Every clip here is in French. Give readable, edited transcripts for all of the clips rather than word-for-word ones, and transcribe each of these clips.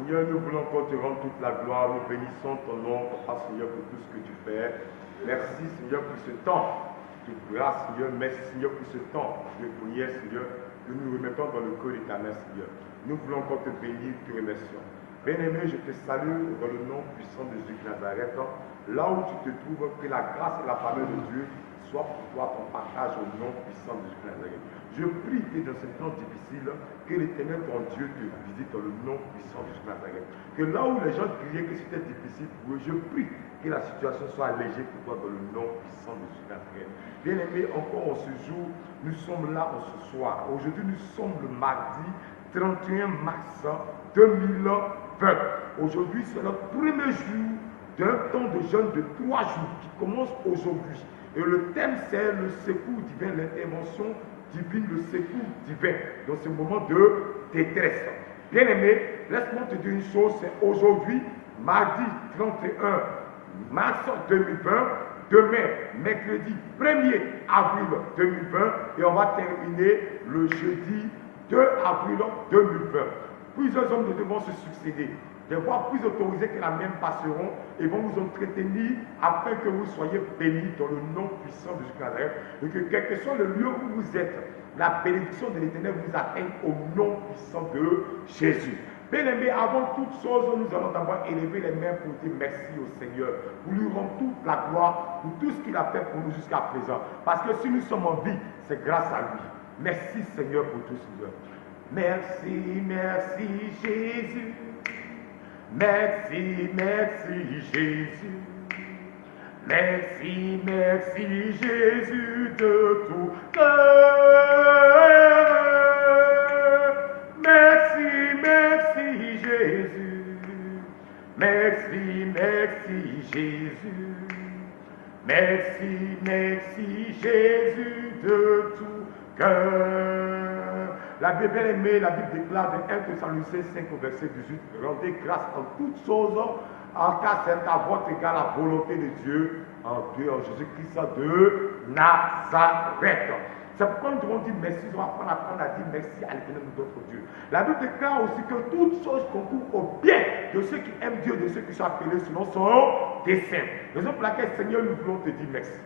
Seigneur, nous voulons encore te rendre toute la gloire. Nous bénissons ton nom, Papa, Seigneur, pour tout ce que tu fais. Merci, Seigneur, pour ce temps de grâce, Seigneur. Merci, Seigneur, pour ce temps de prière, Seigneur, que nous remettons dans le cœur éternel, Seigneur. Nous voulons encore te bénir, te remercions. Bien-aimé, je te salue dans le nom puissant de Jésus de Nazareth. Là où tu te trouves, que la grâce et la faveur de Dieu soient pour toi ton partage au nom puissant de Jésus de Nazareth. Je prie que dans ce temps difficile, que l'Éternel, ton Dieu, te visite dans le nom puissant de Jésus de Nazareth. Que là où les gens criaient que c'était difficile pour eux, je prie que la situation soit allégée pour toi dans le nom puissant de Jésus de Nazareth. Bien-aimé, encore en ce jour, nous sommes là en ce soir. Aujourd'hui, nous sommes le mardi 31 mars 2020. Aujourd'hui, c'est notre premier jour d'un temps de jeûne de 3 jours qui commence aujourd'hui. Et le thème, c'est le secours divin, l'intervention divine, le secours divin dans ce moment de détresse. Bien-aimé, laisse-moi te dire une chose, c'est aujourd'hui, mardi 31 mars 2020, demain, mercredi 1er avril 2020, et on va terminer le jeudi 2 avril 2020. Plusieurs hommes de Dieu vont se succéder. Des voix plus autorisées que la même passeront et vont vous entretenir afin que vous soyez bénis dans le nom puissant de Jésus-Christ et que quel que soit le lieu où vous êtes, la bénédiction de l'Éternel vous atteigne au nom puissant de Jésus. Bien-aimés, avant toute chose, nous allons d'abord élever les mains pour dire merci au Seigneur, pour lui rendre toute la gloire pour tout ce qu'il a fait pour nous jusqu'à présent. Parce que si nous sommes en vie, c'est grâce à lui. Merci Seigneur pour tout, Seigneur. Merci, merci Jésus. Merci, merci Jésus. Merci, merci Jésus de tout cœur. Merci, merci Jésus. Merci, merci Jésus. Merci, merci Jésus de tout cœur. La Bible bien-aimée, la Bible déclare dans 1 Thessaloniciens 5 au verset 18, rendez grâce en toutes choses, en cas c'est à votre égard la volonté de Dieu, en Dieu, en Jésus-Christ de Nazareth. C'est pourquoi nous devons dire merci, nous devons apprendre à dire merci à l'Éternel de notre Dieu. La Bible déclare aussi que toutes choses concourent au bien de ceux qui aiment Dieu, de ceux qui sont appelés selon son dessein. Raison pour laquelle, Seigneur, nous voulons te dire merci.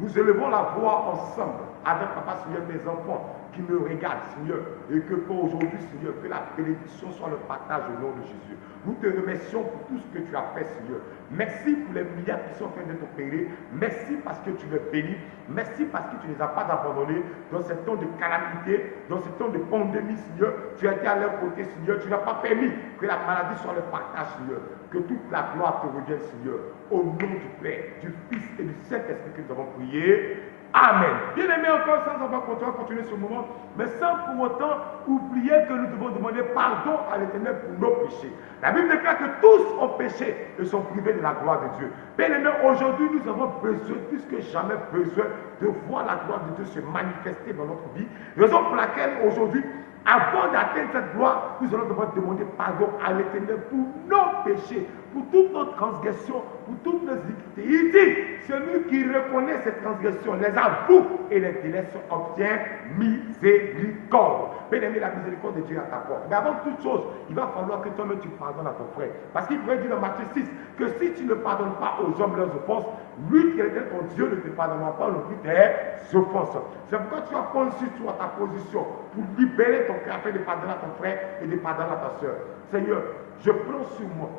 Nous élevons la voix ensemble avec Papa, Seigneur, mes enfants qui me regardent, Seigneur, et que pour aujourd'hui, Seigneur, que la bénédiction soit le partage au nom de Jésus. Nous te remercions pour tout ce que tu as fait, Seigneur. Merci pour les milliards qui sont en train d'être opérés. Merci parce que tu les bénis. Merci parce que tu ne les as pas abandonnés dans ce temps de calamité, dans ce temps de pandémie, Seigneur. Tu as été à leur côté, Seigneur. Tu n'as pas permis que la maladie soit le partage, Seigneur. Que toute la gloire te revienne, Seigneur. Au nom du Père, du Fils et du Saint-Esprit que nous avons prié. Amen. Bien-aimés, encore sans avoir continuer ce moment, mais sans pour autant oublier que nous devons demander pardon à l'Éternel pour nos péchés. La Bible déclare que tous ont péché et sont privés de la gloire de Dieu. Bien-aimés, aujourd'hui, nous avons besoin, plus que jamais besoin, de voir la gloire de Dieu se manifester dans notre vie. Raison pour laquelle aujourd'hui, avant d'atteindre cette gloire, nous allons devoir demander pardon à l'Éternel pour nos péchés, pour toutes nos transgressions, pour toutes nos iniquités. Il dit, celui qui reconnaît ces transgressions, les avoue et les délaisse, obtient miséricorde. Bien-aimé, la miséricorde de Dieu est à ta porte. Mais avant toute chose, il va falloir que toi-même tu pardonnes à ton frère. Parce qu'il pourrait dire dans Matthieu 6 que si tu ne pardonnes pas aux hommes leurs offenses, lui qui est ton Dieu ne te pardonnera pas non plus tes offenses. C'est pourquoi tu vas prendre sur toi ta position pour libérer ton cœur afin de pardonner à ton frère et de pardonner à ta soeur. Seigneur, je prends sur moi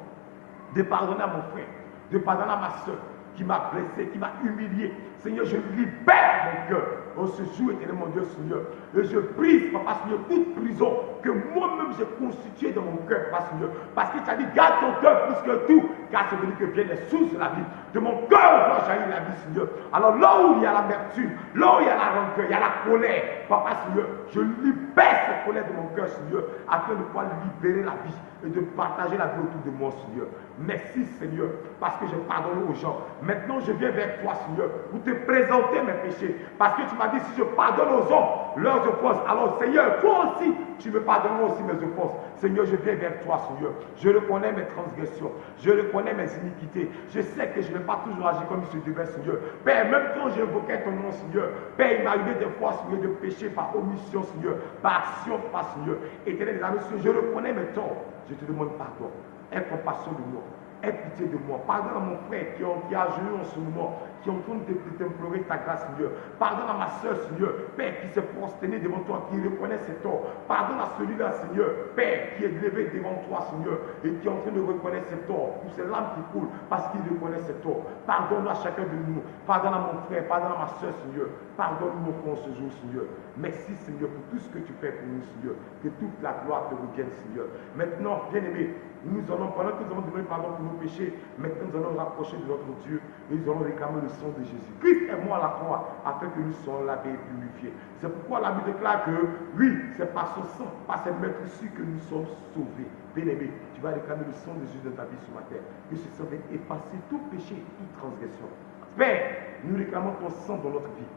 de pardonner à mon frère, de pardonner à ma soeur qui m'a blessé, qui m'a humilié. Seigneur, je libère mon cœur en ce jour, éternel mon Dieu, Seigneur. Et je brise, Papa, Seigneur, toute prison que moi-même j'ai constituée dans mon cœur, Papa, Seigneur. Parce que tu as dit, garde ton cœur plus que tout, car c'est de lui que viennent les sources de la vie. De mon cœur va jaillir la vie, Seigneur. Alors là où il y a l'amertume, là où il y a la rancœur, il y a la colère, Papa, Seigneur, je libère cette colère de mon cœur, Seigneur, afin de pouvoir libérer la vie et de partager la vie autour de moi, Seigneur. Merci, Seigneur, parce que j'ai pardonné aux gens. Maintenant, je viens vers toi, Seigneur, pour te présenter mes péchés. Parce que tu m'as dit, si je pardonne aux hommes, leurs offenses. Alors, Seigneur, toi aussi, tu me pardonneras aussi mes offenses. Seigneur, je viens vers toi, Seigneur. Je reconnais mes transgressions. Je reconnais mes iniquités. Je sais que je n'ai pas toujours agi comme il se devait, Seigneur. Père, même quand j'invoquais ton nom, Seigneur, Père, il m'arrivait des fois, Seigneur, de pécher par omission, Seigneur, par action, par Seigneur. Éternel des armées, je reconnais mes torts. Je te demande pardon. Aie compassion de moi. Aie pitié de moi. Pardonne à mon frère qui a genoux en ce moment, qui est en train de t'implorer ta grâce, Seigneur. Pardonne à ma soeur, Seigneur, Père, qui s'est prosternée devant toi, qui reconnaît ses torts. Pardonne à celui-là, Seigneur, Père, qui est levé devant toi, Seigneur, et qui est en train de reconnaître ses torts, pour ses larmes qui coulent, parce qu'il reconnaît ses torts. Pardonne à chacun de nous. Pardonne à mon frère, pardonne à ma soeur, Seigneur. Pardonne-nous pour ce jour, Seigneur. Merci, Seigneur, pour tout ce que tu fais pour nous, Seigneur. Que toute la gloire te revienne, Seigneur. Maintenant, bien-aimés, nous allons, pendant que nous allons demander pardon pour nos péchés, maintenant nous allons nous rapprocher de notre Dieu et nous allons réclamer le sang de Jésus. Christ est mort à la croix afin que nous soyons lavés et purifiés. C'est pourquoi la Bible déclare que oui, c'est par son sang, par ses meurtrissures que nous sommes sauvés. Bien-aimé, tu vas réclamer le sang de Jésus dans ta vie sur ma terre. Que ce sang vienne effacer tout péché, toute transgression. Père, nous réclamons ton sang dans notre vie.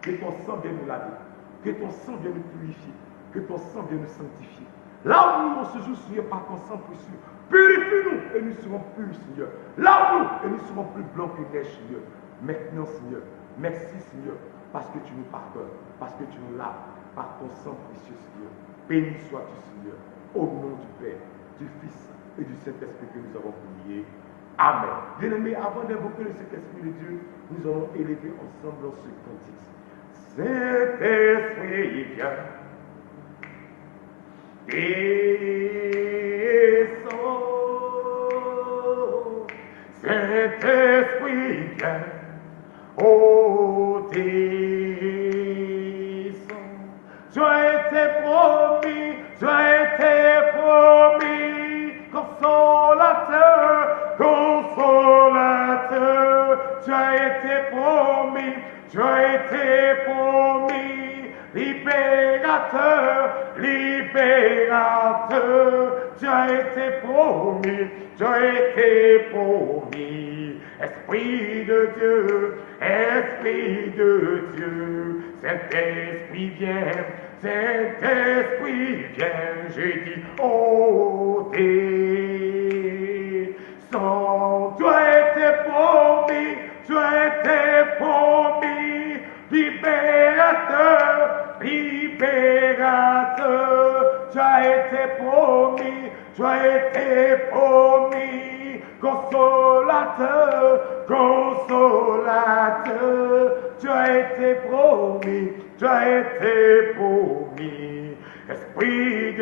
Que ton sang vienne nous laver. Que ton sang vienne nous purifier. Que ton sang vienne nous sanctifier. Là où nous, on se joue, Seigneur, par ton sang précieux, purifie-nous et nous serons purs, Seigneur. Là où nous, et nous serons plus blancs que neige, Seigneur. Maintenant, Seigneur, merci, Seigneur, parce que tu nous pardonnes, parce que tu nous laves par ton sang précieux, Seigneur. Béni sois-tu, Seigneur, au nom du Père, du Fils et du Saint-Esprit que nous avons prié. Amen. Bien-aimés, avant d'invoquer le Saint-Esprit de Dieu, nous allons élever ensemble ce cantique. Saint-Esprit, viens. Descends, Saint-Esprit, viens, oh, descends. Tu as été promis, consolateur, consolateur. Tu as été promis, libérateur, libérateur. Tu as été promis, Esprit de Dieu, Saint-Esprit viens, j'ai dit, oh, descends. Tu as été promis, libérateur, tu as été promis, consolateur, tu as été promis, Esprit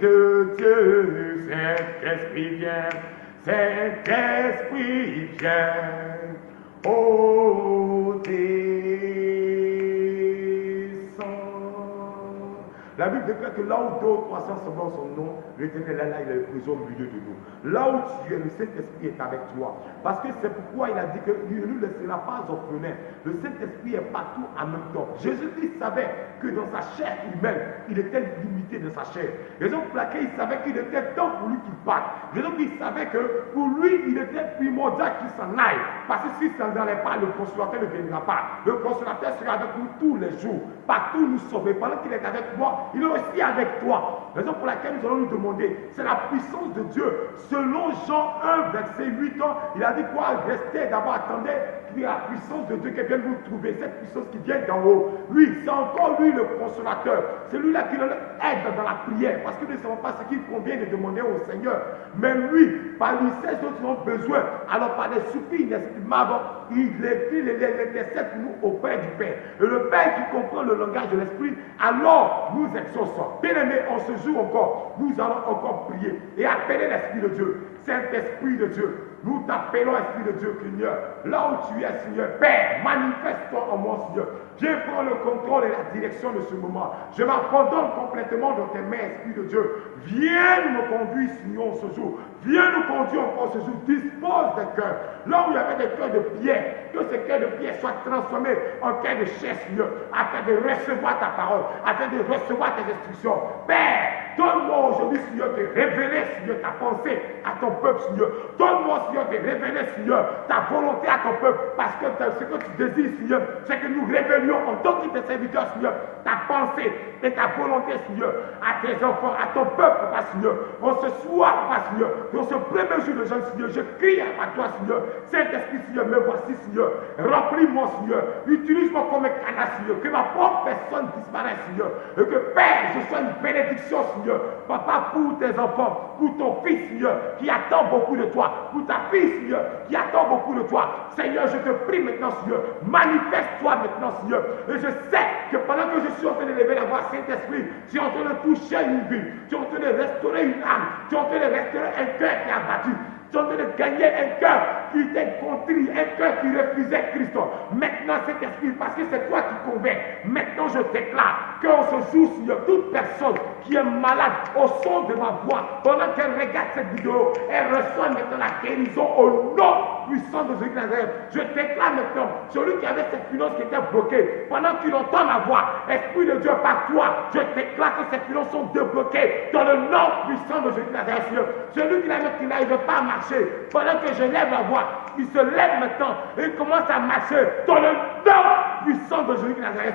de Dieu, Saint-Esprit viens, oh, descends. La Bible déclare que là où deux ou trois sont ensemble en son nom, l'Éternel est là, il est présent au milieu de nous. Là où tu es, le Saint-Esprit est avec toi. Parce que c'est pourquoi il a dit qu'il ne nous laissera pas orphelins. Le Saint-Esprit est partout en même temps. Jésus-Christ savait que dans sa chair humaine, il était limité de sa chair. Raison pour laquelle il savait qu'il était temps pour lui qu'il parte. Raison pour laquelle il savait que pour lui, il était primordial qu'il s'en aille. Parce que s'il ne s'en allait pas, le consolateur ne viendra pas. Le consolateur sera avec nous tous les jours. Partout nous sauver. Pendant qu'il est avec moi, il est aussi avec toi. Raison pour laquelle nous allons nous demander, c'est la puissance de Dieu. Selon Jean 1, verset 8 ans, il a dit quoi? Restez d'abord, attendez la puissance de Dieu qui vient vous trouver, cette puissance qui vient d'en haut. Oui, c'est encore lui le consolateur. C'est lui-là qui nous aide dans la prière, parce que nous ne savons pas ce qu'il convient de demander au Seigneur. Mais lui, par lui, c'est ce dont nous avons besoin. Alors par des soupirs inexprimables, il intercède pour nous auprès du Père. Et le Père qui comprend le langage de l'Esprit, alors nous exauçons. Bien-aimés, en ce jour encore, nous allons encore prier et appeler l'Esprit de Dieu. Saint-Esprit de Dieu, nous t'appelons Esprit de Dieu, Seigneur. Là où tu es, Seigneur, Père, manifeste-toi en moi, Seigneur. Viens prendre le contrôle et la direction de ce moment. Je m'abandonne complètement dans tes mains, Esprit de Dieu. Viens nous conduire, Seigneur, ce jour. Viens nous conduire encore ce jour. Dispose des cœurs. Là où il y avait des cœurs de pierre, que ces cœurs de pierre soient transformés en cœurs de chair, Seigneur, afin de recevoir ta parole, afin de recevoir tes instructions. Père, donne-moi aujourd'hui, Seigneur, de révéler, Seigneur, ta pensée à ton peuple, Seigneur. Donne-moi, Seigneur, de révéler, Seigneur, ta volonté à ton peuple, parce que ce que tu désires, Seigneur, c'est que nous révélions en tant que tes serviteurs, Seigneur, ta pensée et ta volonté, Seigneur, à tes enfants, à ton peuple, Papa, Seigneur. En ce soir, Papa, Seigneur, dans ce premier jour de jeûne, Seigneur, je crie à toi, Seigneur. Saint-Esprit, Seigneur, me voici, Seigneur. Remplis-moi, Seigneur. Utilise-moi comme un canal, Seigneur. Que ma propre personne disparaisse, Seigneur. Et que, Père, je sois une bénédiction, Seigneur. Papa, pour tes enfants, pour ton fils, Seigneur, qui attend beaucoup de toi. Pour ta fille, Seigneur, qui attend beaucoup de toi. Seigneur, je te prie maintenant, Seigneur. Manifeste-toi maintenant, Seigneur. Et je sais que pendant que je suis en train de lever la voix, Saint-Esprit, tu es en train de toucher une vie. Tu es en train de restaurer une âme. Tu es en train de restaurer un cœur qui a battu. Tu es en train de gagner un cœur qui était contrit, un cœur qui refusait Christ. Maintenant, cet esprit, parce que c'est toi qui convainc. Maintenant, je déclare qu'en ce jour, Seigneur, toute personne qui est malade au son de ma voix, pendant qu'elle regarde cette vidéo, elle reçoit maintenant la guérison au nom puissant de Jésus Nazareth. Je déclare maintenant, celui qui avait cette finance qui était bloquée, pendant qu'il entend ma voix, Esprit de Dieu par toi, je déclare que ces finances sont débloquées dans le nom puissant de Jésus Nazareth. Celui qui n'arrive pas à marcher, pendant que je lève la voix, il se lève maintenant et il commence à marcher dans le nom puissant de Jésus Nazareth.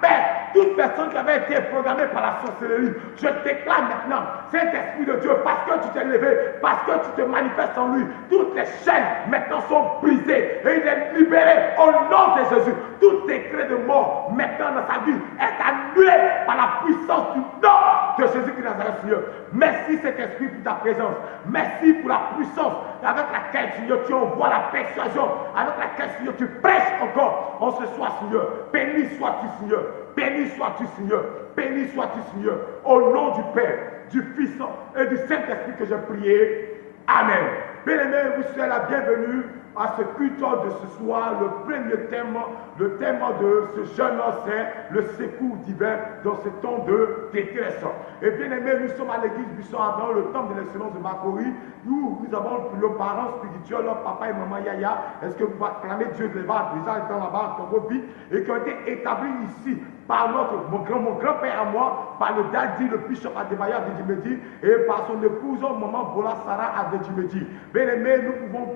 Père, toute personne qui avait été programmée par la sorcellerie, je déclare maintenant, Saint-Esprit de Dieu, parce que tu t'es levé, parce que tu te manifestes en lui, toutes les chaînes maintenant sont brisées et il est libéré au nom de Jésus. Tout décret de mort maintenant dans sa vie est annulé par la puissance du nom de Jésus-Christ Nazareth, Seigneur. Merci Saint-Esprit pour ta présence. Merci pour la puissance avec laquelle, Seigneur, tu envoies la persuasion, avec laquelle, Seigneur, tu prêches encore en ce soir, Seigneur. Béni sois-tu, Seigneur. Béni sois-tu, Seigneur. Béni sois-tu, Seigneur. Au nom du Père, du Fils et du Saint-Esprit que j'ai prié. Amen. Bien-aimés, vous serez la bienvenue à ce culte de ce soir. Le premier thème, le thème de ce jeune c'est le secours divin dans ce temps de détresse. Et bien aimés, nous sommes à l'église Buisson-Ardent, le temple de l'excellence de Macorie, où nous avons nos parents spirituels, papa et maman Yaya. Est-ce que vous acclamez Dieu de là-bas, déjà étant là-bas dans vos vies, et qui ont été établis ici par mon grand-père à moi, par le daddy, le bishop Adebaya Adedjimedi, et par son épouse, maman Bola Sarah Adedjimedi. Bien aimés, nous pouvons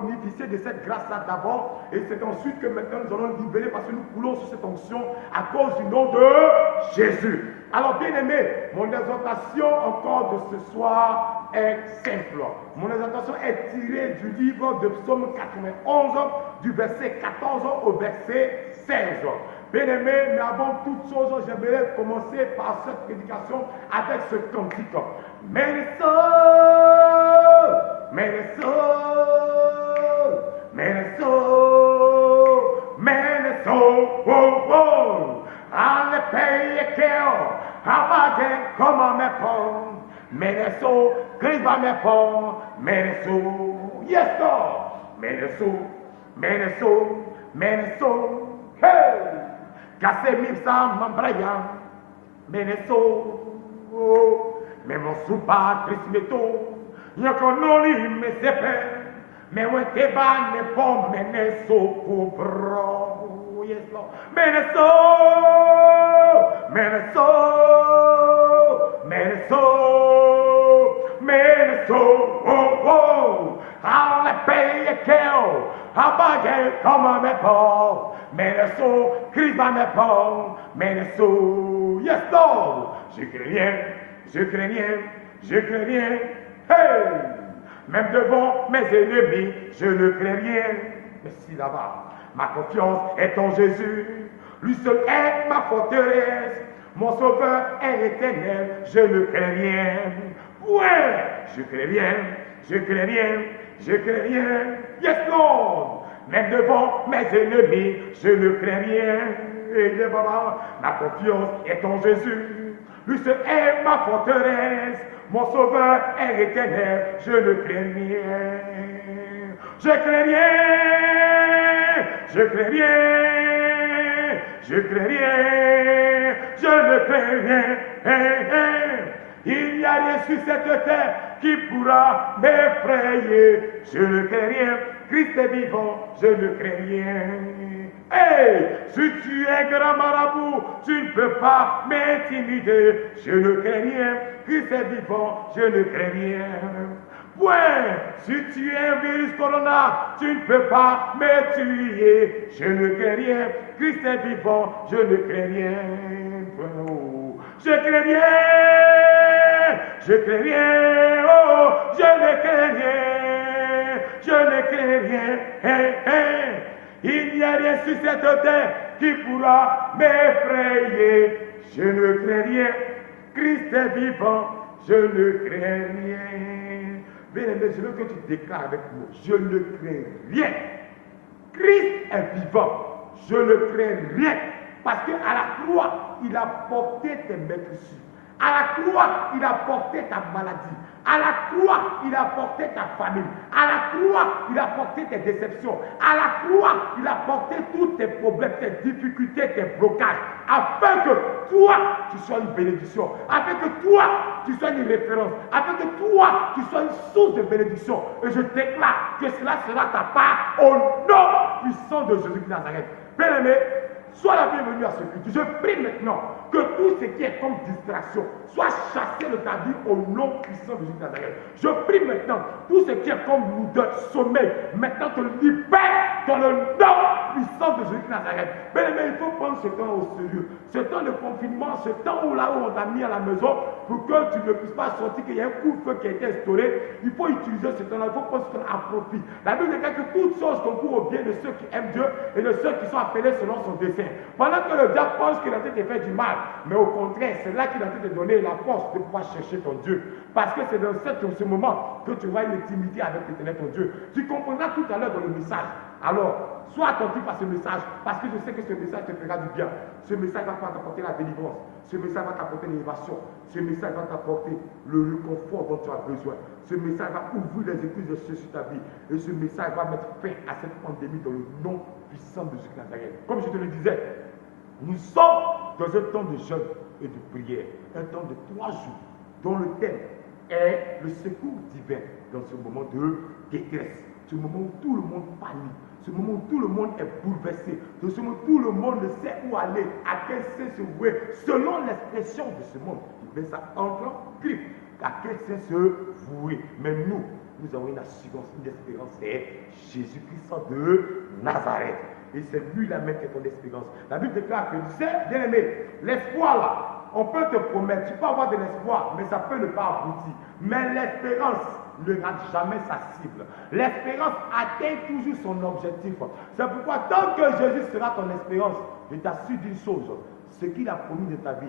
bénéficier de cette grâce-là d'abord, et c'est ensuite que maintenant nous allons libérer parce que nous coulons sur cette onction à cause du nom de Jésus. Alors bien aimé, mon exhortation encore de ce soir est simple. Mon exhortation est tirée du livre de Psaume 91, du verset 14 au verset 16. Bien aimé, mais avant toute chose, j'aimerais commencer par cette prédication avec ce cantique. Mais les soul, mais les soul, mais les soul, mais les soul, oh, oh, alle paye keo, abage comme mes pons, mais les soul, griva mes pons, mais les soul, yes, Lord, mais les soul, mais les soul, mais les soul, hey! Casse mipsa mambraya, meneso, me mon soupa trismeto, yakonoli me sepe, me weteba ne pom meneso kubro, yes Lord, meneso, meneso, meneso, meneso, oh oh, alle paye keo, abage comme me pom. Meneso, Christ mes pons, Meneso, yes Lord, je crains rien, je crains rien, je crains rien, hey, même devant mes ennemis, je ne crains rien, merci là-bas, ma confiance est en Jésus, lui seul est ma forteresse, mon sauveur est éternel, je ne crains rien, ouais, je crains rien, je crains rien, je crains rien, yes Lord. Même devant mes ennemis, je ne crains rien. Et ma confiance est en Jésus. Lui seul est ma forteresse. Mon sauveur est éternel. Je ne crains rien. Je crains rien. Je crains rien. Je crains rien. Je ne crains rien. Il n'y a rien sur cette terre qui pourra m'effrayer. Je ne crains rien. Christ est vivant, je ne crains rien. Hey, si tu es grand marabout, tu ne peux pas m'intimider. Je ne crains rien. Christ est vivant, je ne crains rien. Point, si tu es un virus corona, tu ne peux pas me tuer. Je ne crains rien. Christ est vivant, je ne crains rien. Oh, je crains rien. Je crains rien. Oh, je ne crains rien. Je ne crains rien. Hey, hey. Il n'y a rien sur cette terre qui pourra m'effrayer. Je ne crains rien. Christ est vivant. Je ne crains rien. Bien-aimé, je veux que tu déclares avec moi. Je ne crains rien. Christ est vivant. Je ne crains rien. Parce qu'à la croix, il a porté tes maîtresses. À la croix, il a porté ta maladie. À la croix, il a porté ta famille. À la croix, il a porté tes déceptions. À la croix, il a porté tous tes problèmes, tes difficultés, tes blocages. Afin que toi, tu sois une bénédiction. Afin que toi, tu sois une référence. Afin que toi, tu sois une source de bénédiction. Et je déclare que cela sera ta part au nom puissant de Jésus de Nazareth. Bien-aimé, sois la bienvenue à ce culte. Je prie maintenant que tout ce qui est comme distraction soit chassé de ta vie au nom puissant de Jésus de Nazareth. Je prie maintenant tout ce qui est comme lourdeur, sommeil, maintenant te libère dans le nom puissant de Jésus de Nazareth. Bien aimé, il faut prendre ce temps au sérieux. Ce temps de confinement, ce temps où là où on t'a mis à la maison pour que tu ne puisses pas sortir, qu'il y ait un coup de feu qui a été instauré, il faut utiliser ce temps-là, il faut prendre ce temps à profit. La Bible dit que toutes choses concourent au bien de ceux qui aiment Dieu et de ceux qui sont appelés selon son dessein. Pendant que le diable pense qu'il a été fait du mal, mais au contraire, c'est là qu'il a été donné la force de pouvoir chercher ton Dieu. Parce que c'est dans ce moment que tu auras une intimité avec l'éternel ton Dieu. Tu comprendras tout à l'heure dans le message. Alors, sois attentif à ce message, parce que je sais que ce message te fera du bien. Ce message va t'apporter la délivrance. Ce message va t'apporter l'élévation. Ce message va t'apporter le réconfort dont tu as besoin. Ce message va ouvrir les écluses de ceux sur ta vie. Et ce message va mettre fin à cette pandémie dans le nom puissant de Jésus Nazareth. Comme je te le disais, nous sommes dans un temps de jeûne et de prière. Un temps de 3 jours dont le thème est le secours divin dans ce moment de détresse. Ce moment où tout le monde panique. Ce moment où tout le monde est bouleversé. De ce moment où tout le monde ne sait où aller, à quel sein se vouer, selon l'expression de ce monde. Mais ça entre en cri. À quel sein se vouer. Mais nous avons une assurance, une espérance, c'est Jésus-Christ de Nazareth. Et c'est lui la même qui est ton espérance. La Bible déclare que, tu sais, bien aimé, l'espoir là, on peut te promettre, tu peux avoir de l'espoir, mais ça peut ne pas aboutir. Mais l'espérance ne rate jamais sa cible. L'espérance atteint toujours son objectif. C'est pourquoi tant que Jésus sera ton espérance, je t'assure d'une chose, ce qu'il a promis de ta vie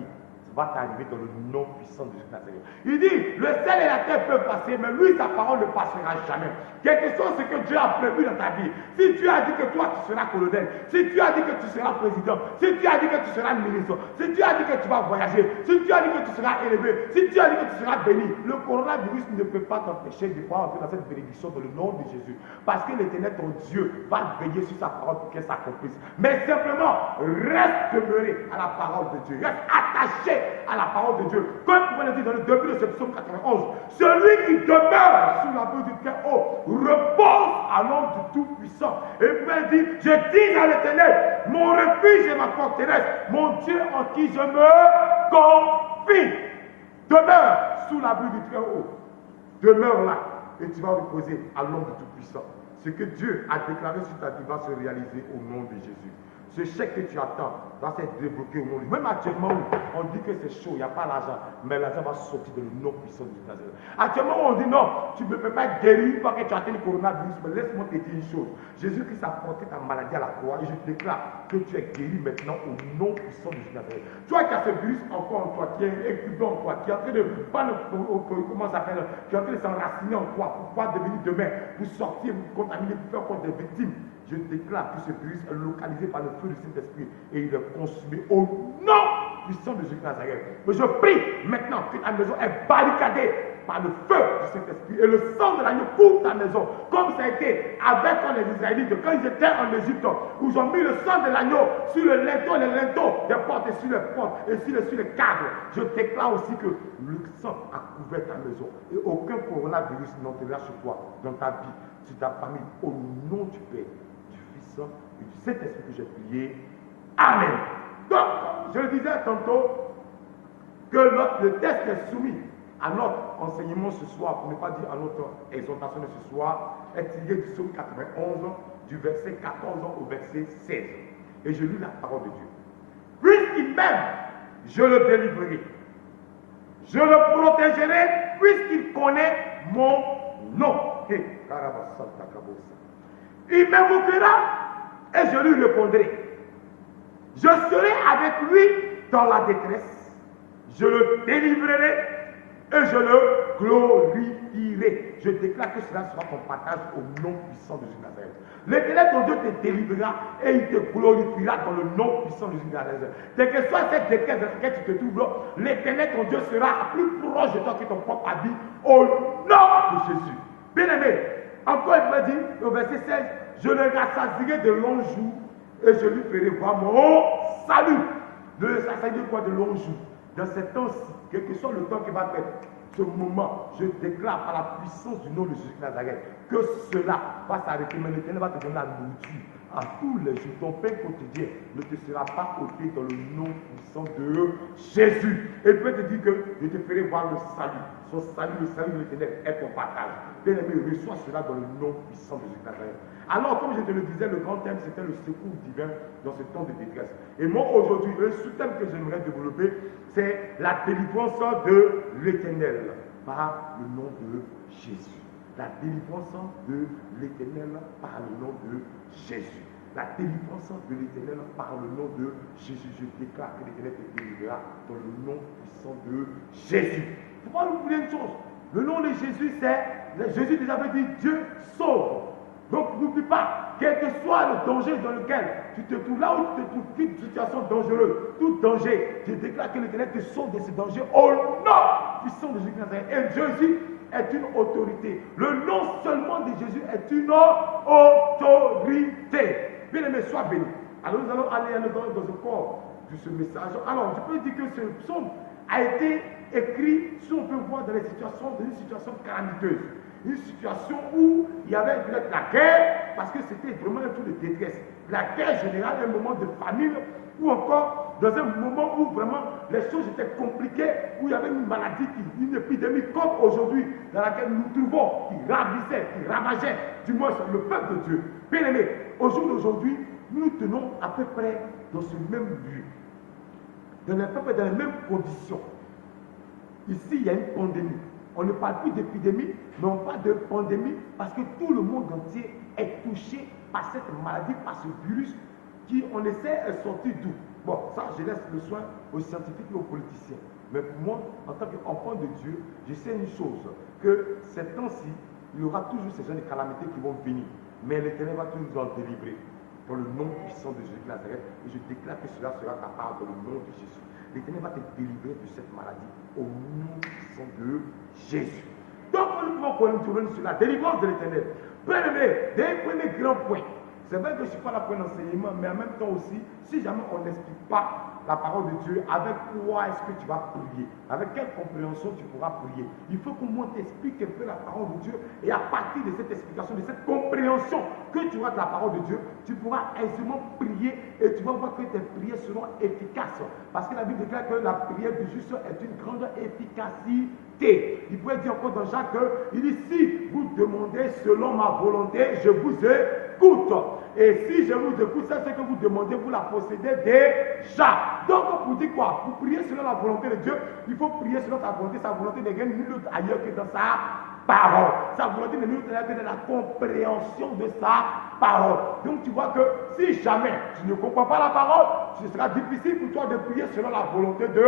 va t'arriver dans le nom puissant de Jésus. Il dit, le ciel et la terre peuvent passer, mais lui, sa parole ne passera jamais. Quelque chose, ce que Dieu a prévu dans ta vie. Si tu as dit que toi, tu seras colonel, si tu as dit que tu seras président, si tu as dit que tu seras ministre, si tu as dit que tu vas voyager, si tu as dit que tu seras élevé, si tu as dit que tu seras béni, le coronavirus ne peut pas t'empêcher de pouvoir entrer dans cette bénédiction dans le nom de Jésus. Parce que l'Éternel, ton Dieu, va veiller sur sa parole pour qu'elle s'accomplisse. Mais simplement, reste demeuré à la parole de Dieu. Reste attaché à la parole de Dieu. Comme vous le dire dans le début de ce psaume 91, celui qui demeure sous la vue du Très-Haut repose à l'ombre du Tout-Puissant. Et vous m'avez dit, je dis à l'Éternel, mon refuge et ma forteresse, mon Dieu en qui je me confie. Demeure sous la vue du Très-Haut. Demeure là et tu vas reposer à l'ombre du Tout-Puissant. Ce que Dieu a déclaré sur ta vie va se réaliser au nom de Jésus. Ce chèque que tu attends va s'être débloqué au nom de Dieu. Même actuellement où on dit que c'est chaud, il n'y a pas l'argent, mais l'argent va sortir de le nom puissant de Jésus. Actuellement où on dit non, tu ne peux pas être guéri parce que tu as atteint le coronavirus, mais laisse-moi te dire une chose. Jésus-Christ a porté ta maladie à la croix et je te déclare que tu es guéri maintenant au nom puissant de Jésus. Toi qui as ce virus encore en toi, qui est incubant en toi, qui est en train de, comment ça s'appelle, qui est en train de s'enraciner en toi pour pouvoir devenir demain, pour sortir, pour contaminer, pour faire encore des victimes. Je déclare que ce virus est localisé par le feu du Saint-Esprit et il est consumé au nom puissant de Jésus Nazareth. Mais je prie maintenant que ta maison est barricadée par le feu du Saint-Esprit et le sang de l'agneau couvre ta maison, comme ça a été avec les Israélites quand ils étaient en Égypte, où ils ont mis le sang de l'agneau sur le linteau, les linteaux des portes et sur les portes et sur les cadres. Je déclare aussi que le sang a couvert ta maison et aucun coronavirus n'entrera sur toi, dans ta vie, sur ta famille, au nom du Père, du Fils et du Saint-Esprit que j'ai prié. Amen. Donc, je le disais tantôt, que le texte est soumis à notre enseignement ce soir, pour ne pas dire à notre exhortation de ce soir, est tiré du psaume 91, du verset 14 au verset 16. Et je lis la parole de Dieu. Puisqu'il m'aime, je le délivrerai. Je le protégerai, puisqu'il connaît mon nom. Il m'invoquera et je lui répondrai. Je serai avec lui dans la détresse. Je le délivrerai et je le glorifierai. Je déclare que cela sera ton partage au nom puissant de Jésus Nazareth. L'Éternel ton Dieu te délivrera et il te glorifiera dans le nom puissant de Jésus Nazareth. Quelle que soit cette détresse dans laquelle tu te trouves, l'Éternel ton Dieu sera plus proche de toi que ton propre habit au nom de Jésus. Bien-aimé, encore il m'a dit au verset 16, je le rassasierai de longs jours et je lui ferai voir mon salut. Le rassasier quoi de longs jours? Dans ces temps-ci, quel que soit le temps qui va être, ce moment, je déclare par la puissance du nom de Jésus Nazareth que cela va s'arrêter. Mais l'Éternel va te donner la nourriture à tous les jours. Ton pain quotidien ne te sera pas ôté dans le nom puissant de Jésus. Et je peux te dire que je te ferai voir le salut. Son salut, le salut de l'Éternel est ton partage. Bien-aimé, reçois cela dans le nom puissant de Jésus Nazareth. Alors, comme je te le disais, le grand thème, c'était le secours divin dans ce temps de détresse. Et moi, aujourd'hui, le sous-thème que j'aimerais développer, c'est la délivrance de l'Éternel par le nom de Jésus. La délivrance de l'Éternel par le nom de Jésus. La délivrance de l'Éternel par le nom de Jésus. Je déclare que l'Éternel te délivrera dans le nom puissant de Jésus. Pourquoi vous voulez une chose? Le nom de Jésus, c'est, Jésus déjà avait dit, Dieu sauve. Donc n'oublie pas, quel que soit le danger dans lequel tu te trouves, là où tu te trouves, toute situation dangereuse, tout danger, je déclare que l'Éternel te sauve de ces dangers au nom puissant de Jésus Nazareth. Et Jésus est une autorité. Le nom seulement de Jésus est une autorité. Bien-aimé, sois béni. Alors nous allons aller dans le corps de ce message. Alors, je peux dire que ce psaume a été écrit, si on peut voir, dans une situation calamiteuse. Une situation où il y avait peut-être la guerre, parce que c'était vraiment un truc de détresse. La guerre générale, un moment de famine, ou encore dans un moment où vraiment les choses étaient compliquées, où il y avait une maladie, une épidémie comme aujourd'hui, dans laquelle nous nous trouvons, qui ravissait, qui ravageait, du moins le peuple de Dieu. Bien aimé, au jour d'aujourd'hui, nous nous tenons à peu près dans ce même lieu, dans les mêmes conditions. Ici, il y a une pandémie. On ne parle plus d'épidémie, mais on parle de pandémie parce que tout le monde entier est touché par cette maladie, par ce virus qui, on essaie de sortir d'où. Bon, ça, je laisse le soin aux scientifiques et aux politiciens. Mais pour moi, en tant qu'enfant de Dieu, je sais une chose, que ces temps-ci, il y aura toujours ces gens de calamités qui vont venir. Mais l'Éternel va toujours nous en délivrer dans le nom puissant de Jésus de Nazareth. Et je déclare que cela sera ta part dans le nom de Jésus. L'Éternel va te délivrer de cette maladie au nom puissant de Jésus. Donc, nous pouvons connaître sur la délivrance de l'Éternel. D'un premier grand point, c'est vrai que je ne suis pas là pour un enseignement, mais en même temps aussi, si jamais on n'explique pas la parole de Dieu, avec quoi est-ce que tu vas prier? Avec quelle compréhension tu pourras prier? Il faut que moi t'explique un peu la parole de Dieu, et à partir de cette explication, de cette compréhension que tu auras de la parole de Dieu, tu pourras aisément prier et tu vas voir que tes prières seront efficaces. Parce que la Bible déclare que la prière du juste est une grande efficacité. Il pourrait dire encore dans Jacques, il dit, si vous demandez selon ma volonté, je vous écoute. Et si je vous écoute, c'est ce que vous demandez, vous la possédez déjà. Donc, pour dire quoi? Pour prier selon la volonté de Dieu, il faut prier selon sa volonté. Sa volonté n'est rien nulle autre ailleurs que dans sa parole. Sa volonté n'est nulle autre ailleurs que dans la compréhension de sa parole. Donc, tu vois que si jamais tu ne comprends pas la parole, ce sera difficile pour toi de prier selon la volonté de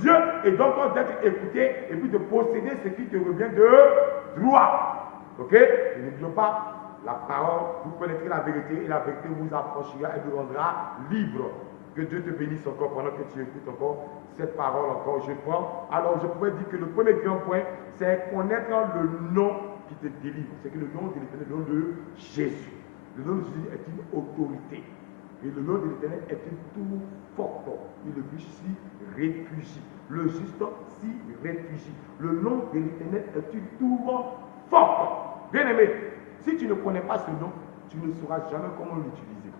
Dieu et donc d'être écouté et puis de posséder ce qui te revient de droit. Ok? Et n'oublions pas. La parole, vous connaîtrez la vérité et la vérité vous affranchira et vous rendra libre. Que Dieu te bénisse encore pendant que tu écoutes encore cette parole encore. Je prends. Alors je pourrais dire que le premier grand point, c'est connaître le nom qui te délivre. C'est que le nom de l'Éternel, le nom de Jésus. Le nom de Jésus est une autorité. Et le nom de l'Éternel est une tour forte. Et le juste s'y réfugie. Le juste s'y réfugie. Le nom de l'Éternel est une tour forte. Bien aimé. Si tu ne connais pas ce nom, tu ne sauras jamais comment l'utiliser.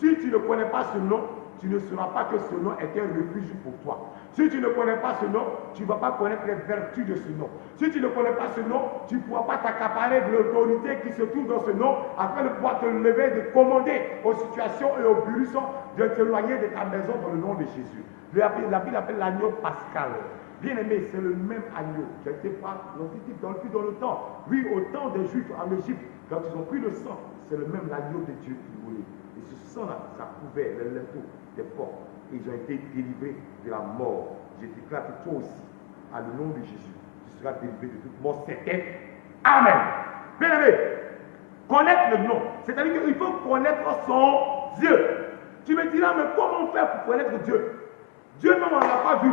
Si tu ne connais pas ce nom, tu ne sauras pas que ce nom est un refuge pour toi. Si tu ne connais pas ce nom, tu ne vas pas connaître les vertus de ce nom. Si tu ne connais pas ce nom, tu ne pourras pas t'accaparer de l'autorité qui se trouve dans ce nom afin de pouvoir te lever, de commander aux situations et aux buissons, de t'éloigner de ta maison dans le nom de Jésus. La Bible appelle l'agneau pascal. Bien aimé, c'est le même agneau qui a été depuis dans le temps. Oui, au temps des Juifs en Égypte, quand ils ont pris le sang, c'est le même agneau de Dieu qu'ils voulaient. Et ce sang-là, ça couvert les linteaux des porcs. Ils ont été délivrés de la mort. Je déclare que toi aussi, à le nom de Jésus, tu seras délivré de toute mort certaine. Amen. Bien aimé, connaître le nom, c'est-à-dire qu'il faut connaître son Dieu. Tu me diras, mais comment faire pour connaître Dieu? Dieu même, on ne l'a pas vu.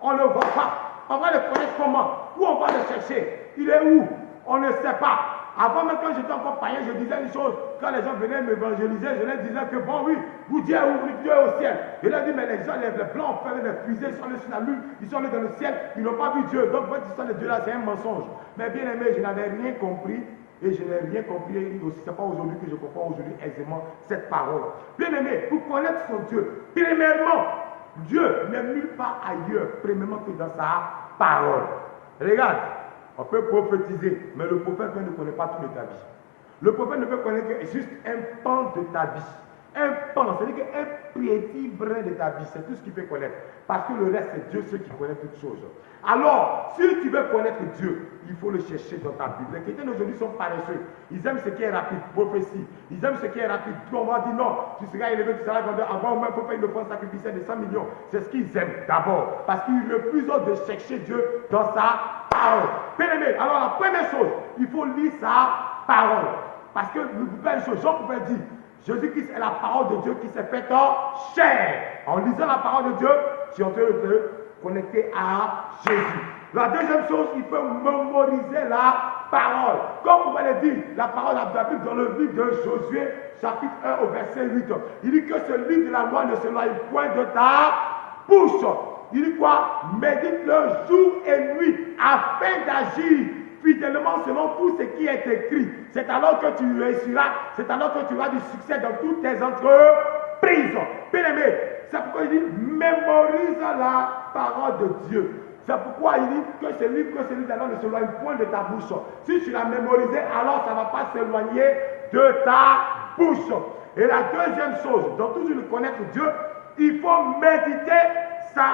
On ne le voit pas. On va le connaître comment? Où on va le chercher? Il est où? On ne sait pas. Avant même quand j'étais encore païen, je disais une chose. Quand les gens venaient m'évangéliser, je leur disais que bon oui, vous Dieu est où? Dieu est au ciel. Je leur dis, mais les gens, les blancs ont fait des fusées, ils sont allés sur la lune, ils sont allés dans le ciel, ils n'ont pas vu Dieu. Donc votre histoire de Dieu là, c'est un mensonge. Mais bien aimé, je n'avais rien compris. Et je n'ai rien compris, ce n'est pas aujourd'hui que je comprends aujourd'hui aisément cette parole. Bien aimé, pour connaître son Dieu, premièrement, Dieu n'est nulle part ailleurs, premièrement que dans sa parole. Regarde, on peut prophétiser, mais le prophète ne connaît pas tout de ta vie. Le prophète ne peut connaître que juste un pan de ta vie. Un pan, c'est-à-dire qu'un petit brin de ta vie, c'est tout ce qu'il peut connaître. Parce que le reste, c'est Dieu seul qui connaît toutes choses. Alors, si tu veux connaître Dieu, il faut le chercher dans ta Bible. Les chrétiens aujourd'hui sont paresseux. Ils aiment ce qui est rapide, prophétie. Ils aiment ce qui est rapide. On va dire non, tu seras élevé, tu seras grandeur. Avant même, il faut faire une offrande sacrificielle de 100 millions. C'est ce qu'ils aiment d'abord. Parce qu'ils refusent de chercher Dieu dans sa parole. Bien aimé, alors la première chose, il faut lire sa parole. Parce que n'oublie pas une chose, Jean pouvait dire, Jésus-Christ est la parole de Dieu qui s'est faite en chair. En lisant la parole de Dieu, tu es en train de te connecter à Jésus. La deuxième chose, il faut mémoriser la parole. Comme vous l'avez dit, la parole de la Bible dans le livre de Josué, chapitre 1 au verset 8. Il dit que ce livre de la loi ne se noie point de ta bouche. Il dit quoi? Médite-le jour et nuit afin d'agir fidèlement selon tout ce qui est écrit. C'est alors que tu réussiras, c'est alors que tu auras du succès dans toutes tes entreprises. Bien aimé, c'est pourquoi il dit mémorise la parole de Dieu. C'est pourquoi il dit que ce livre d'alors ne s'éloigne point de ta bouche. Si tu l'as mémorisé, alors ça ne va pas s'éloigner de ta bouche. Et la deuxième chose, dans toujours connaître Dieu, il faut méditer sa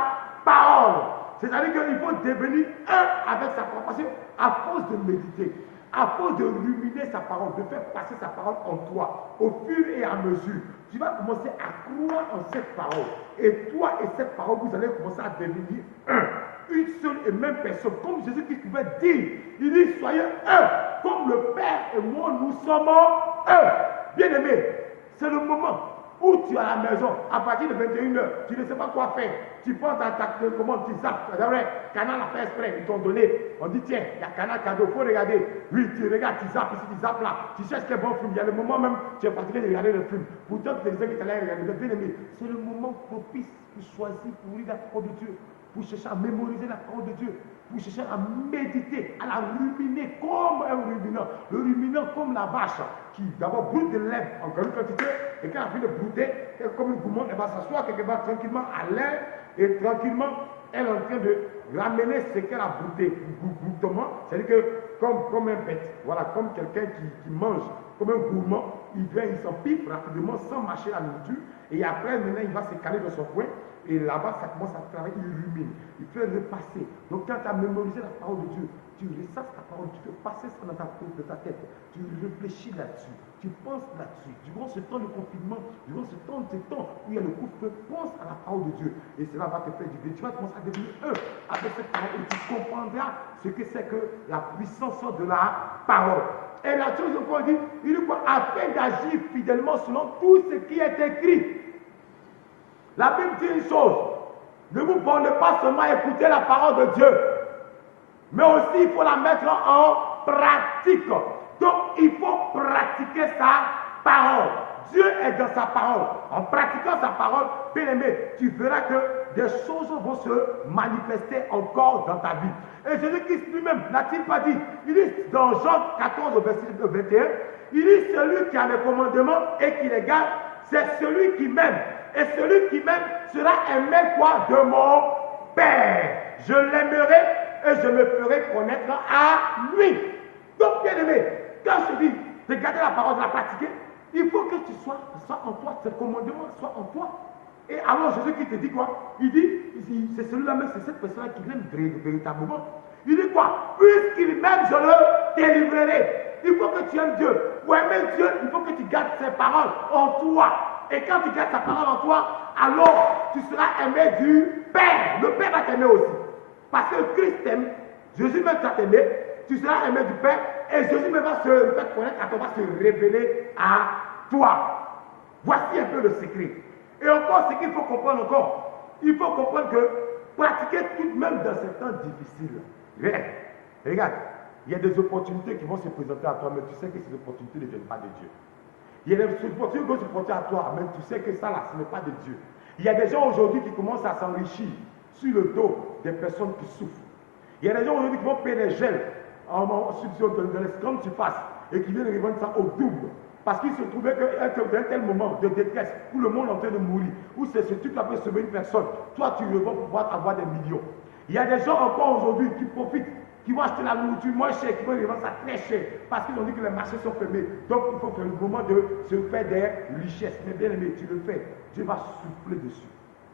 parole. C'est-à-dire qu'il faut devenir un avec sa parole. Parce qu'à force de méditer, à force de ruminer sa parole, de faire passer sa parole en toi, au fur et à mesure, tu vas commencer à croire en cette parole. Et toi et cette parole, vous allez commencer à devenir un. Une seule et même personne. Comme Jésus qui pouvait dire, il dit, soyez un. Comme le Père et moi, nous sommes un. Bien aimé, c'est le moment où tu es à la maison, à partir de 21h, tu ne sais pas quoi faire. Tu prends ta commande, tu zappes. C'est vrai, Canal a fait exprès, ils t'ont donné. On dit, tiens, il y a Canal cadeau, il faut regarder. Oui, tu regardes, tu zappes ici, tu zappes là. Tu cherches quel bon film. Il y a le moment même, tu es fatigué de regarder le film. Pourtant, tu te disais que tu allais regarder. Bien aimé, c'est le moment propice pour choisir, pour lire la parole de Dieu, pour chercher à mémoriser la parole de Dieu, pour chercher à méditer, à la ruminer comme un ruminant. Le ruminant comme la vache qui d'abord broute de lait en grande quantité et quand elle a fini de brouter, comme une gourmande, elle va s'asseoir quelque part tranquillement à l'air et tranquillement, elle est en train de ramener ce qu'elle a brouté. Broutement, c'est-à-dire que comme un bête, voilà, comme quelqu'un qui mange, comme un gourmand, il vient, il s'empiffe rapidement sans mâcher la nourriture et après, maintenant, il va se caler dans son coin. Et là-bas, ça commence à travailler, il rumine, il fait repasser. Donc, quand tu as mémorisé la parole de Dieu, tu ressasses ta parole, tu fais passer ça dans ta tête, tu réfléchis là-dessus, tu penses là-dessus. Durant ce temps de confinement, durant ce temps où il y a le couvre-feu, pense à la parole de Dieu. Et cela va te faire du bien. Tu vas commencer à devenir un avec cette parole et tu comprendras ce que c'est que la puissance de la parole. Et la chose qu'on dit, il dit quoi? Afin d'agir fidèlement selon tout ce qui est écrit. La Bible dit une chose, ne vous bornez pas seulement à écouter la parole de Dieu, mais aussi il faut la mettre en pratique. Donc il faut pratiquer sa parole. Dieu est dans sa parole. En pratiquant sa parole, bien aimé, tu verras que des choses vont se manifester encore dans ta vie. Et Jésus-Christ lui-même n'a-t-il pas dit, il dit dans Jean 14 au verset 21, il dit celui qui a les commandements et qui les garde, c'est celui qui m'aime. Et celui qui m'aime sera aimé quoi? De mon Père. Je l'aimerai et je me ferai connaître à lui. Donc, bien aimé, quand je dis de garder la parole, de la pratiquer, il faut que tu sois en toi, ce commandement soit en toi. Et alors Jésus qui te dit quoi? Il dit, c'est celui-là même, c'est cette personne qui l'aime véritablement. Il dit quoi? Puisqu'il m'aime, je le délivrerai. Il faut que tu aimes Dieu. Pour aimer Dieu, il faut que tu gardes ses paroles en toi. Et quand tu gardes sa parole en toi, alors tu seras aimé du Père. Le Père va t'aimer aussi. Parce que Christ t'aime, Jésus même t'a aimé, tu seras aimé du Père, et Jésus même va se faire connaître à toi, va se révéler à toi. Voici un peu le secret. Et encore, ce qu'il faut comprendre encore, il faut comprendre que pratiquer tout de même dans ces temps difficiles. Regarde, il y a des opportunités qui vont se présenter à toi, mais tu sais que ces opportunités ne viennent pas de Dieu. Il y a des opportunités qui vont se présenter à toi, mais tu sais que ça là, ce n'est pas de Dieu. Il y a des gens aujourd'hui qui commencent à s'enrichir sur le dos des personnes qui souffrent. Il y a des gens aujourd'hui qui vont payer des gels dans les grandes surfaces et qui viennent revendre ça au double. Parce qu'il se trouvait qu'à un tel moment de détresse où le monde est en train de mourir, où ce truc-là peut sauver une personne, toi tu revends pour pouvoir avoir des millions. Il y a des gens encore aujourd'hui qui profitent, qui vont acheter la nourriture moins chère, qui vont revendre ça très cher, parce qu'ils ont dit que les marchés sont fermés. Donc il faut faire le moment de se faire des richesses. Mais bien aimé, tu le fais, Dieu va souffler dessus.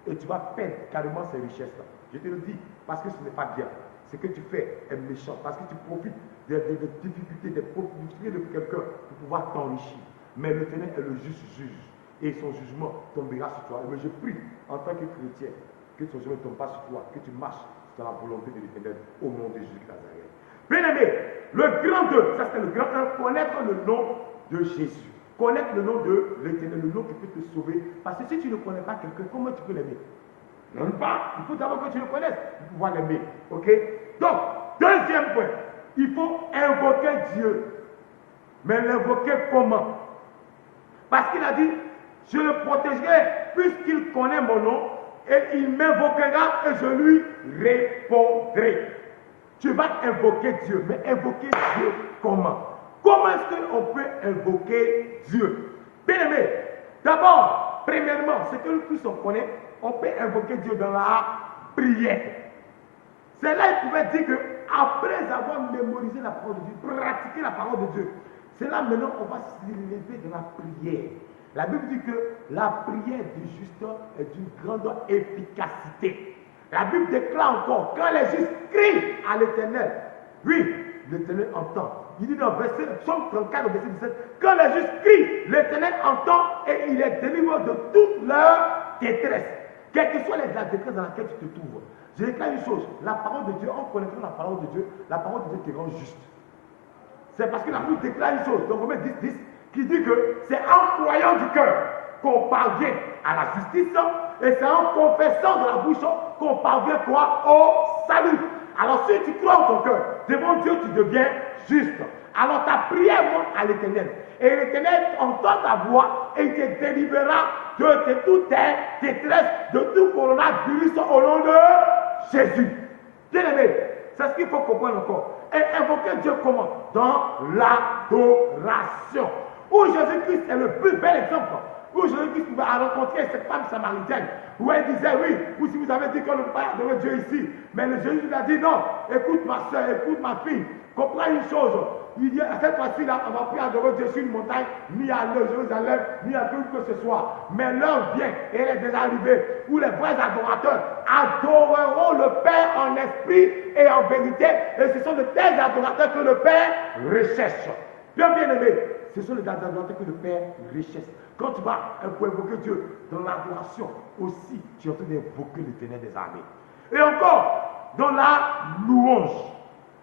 Et tu vas perdre carrément ces richesses-là. Je te le dis, parce que ce n'est pas bien. Ce que tu fais est méchant, parce que tu profites des difficultés, des difficultés de quelqu'un pour pouvoir t'enrichir. Mais l'Éternel est le juste juge, et son jugement tombera sur toi. Mais je prie, en tant que chrétien, que son jugement ne tombe pas sur toi, que tu marches dans la volonté de l'Éternel, au nom de Jésus Nazareth. Bien aimé, le grand 2, ça c'est le grand 1, connaître le nom de Jésus. Connaître le nom de l'Éternel, le nom qui peut te sauver. Parce que si tu ne connais pas quelqu'un, comment tu peux l'aimer? Non pas. Il faut d'abord que tu le connaisses pour pouvoir l'aimer. Ok? Donc, deuxième point, il faut invoquer Dieu. Mais l'invoquer comment? Parce qu'il a dit, je le protégerai puisqu'il connaît mon nom et il m'invoquera et je lui répondrai. Tu vas invoquer Dieu, mais invoquer Dieu comment? Comment est-ce qu'on peut invoquer Dieu? Bien aimé, d'abord, premièrement, ce que nous tous on connaît, on peut invoquer Dieu dans la prière. C'est là qu'il pouvait dire qu'après avoir mémorisé la parole de Dieu, pratiqué la parole de Dieu, c'est là maintenant on va s'élever dans la prière. La Bible dit que la prière du juste est d'une grande efficacité. La Bible déclare encore, quand les justes crient à l'Éternel, oui, l'Éternel entend. Il dit dans Psaume 34, verset 17, quand les justes crient, l'Éternel entend et il les délivre de toute leur détresse. Quelle que soit la détresse dans laquelle tu te trouves. Je déclare une chose, la parole de Dieu, en connaissant la parole de Dieu te rend juste. C'est parce que la Bible déclare une chose, dans Romains 10, qui dit que c'est en croyant du cœur qu'on parvient à la justice et c'est en confessant de la bouche qu'on parvient quoi? Au salut. Alors si tu crois en ton cœur, devant Dieu tu deviens juste. Alors ta prière monte à l'Éternel. Et l'Éternel entend ta voix et il te délivrera de toutes tes détresses, de tout coronavirus au nom de Jésus. Bien aimé, c'est ce qu'il faut comprendre encore. Et invoquer Dieu comment? Dans l'adoration. Où Jésus-Christ est le plus bel exemple. Où Jésus-Christ a rencontré cette femme samaritaine. Où elle disait oui, ou si vous avez dit qu'on ne peut pas adorer Dieu ici. Mais le Jésus lui a dit non, écoute ma soeur, écoute ma fille. Comprends une chose. Il dit, à cette fois-ci-là, on ne va plus adorer Dieu sur une montagne, ni à Jérusalem, ni à tout que ce soit. Mais l'heure vient, et elle est déjà arrivée, où les vrais adorateurs adoreront le Père en esprit et en vérité. Et ce sont de tels adorateurs que le Père recherche. Bien aimé, ce sont les adorateurs que le Père recherche. Quand tu vas invoquer Dieu dans l'adoration, aussi, tu es en train d'invoquer l'Éternel des armées. Et encore, dans la louange.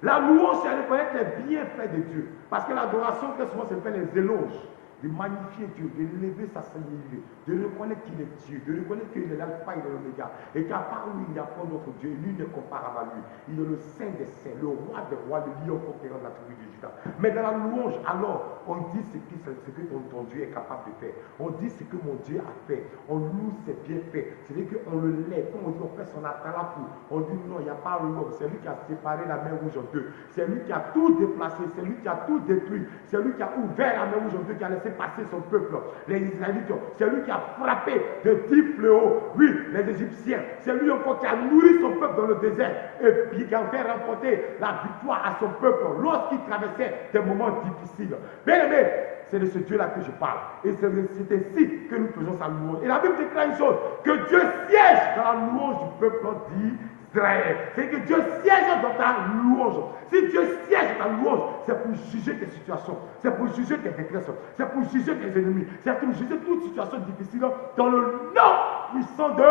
La louange, c'est reconnaître les bienfaits de Dieu. Parce que l'adoration, très souvent, c'est faire les éloges. De magnifier Dieu, de lever sa sainteté, de reconnaître qu'il est Dieu, de reconnaître qu'il est l'alpha et l'oméga, et qu'à part lui, il n'y a pas d'autre Dieu, lui n'est comparable à lui. Il est le saint des saints, le roi des rois, le lion conquérant de la tribu de Juda. Mais dans la louange, alors, on dit ce que ton Dieu est capable de faire. On dit ce que mon Dieu a fait. On loue ses bienfaits. C'est-à-dire qu'on le lève. Comme on dit, on fait son atalakou. On dit non, il n'y a pas l'homme. C'est lui qui a séparé la mer rouge en deux. C'est lui qui a tout déplacé. C'est lui qui a tout détruit. C'est lui qui a ouvert la mer rouge en deux, qui a laissé passer son peuple, les Israélites. C'est lui qui a frappé de 10 fléaux. Oui, les Égyptiens. C'est lui encore qui a nourri son peuple dans le désert et puis qui a fait remporter la victoire à son peuple lorsqu'il traversait des moments difficiles. Bien aimé, c'est de ce Dieu-là que je parle. Et c'est ainsi que nous faisons sa louange. Et la Bible déclare une chose, que Dieu siège dans la louange du peuple d'Israël. C'est que Dieu siège dans ta louange. Si Dieu siège dans ta louange, c'est pour juger tes situations, c'est pour juger tes détresses, c'est pour juger tes ennemis, c'est pour juger toute situation difficile dans le nom puissant de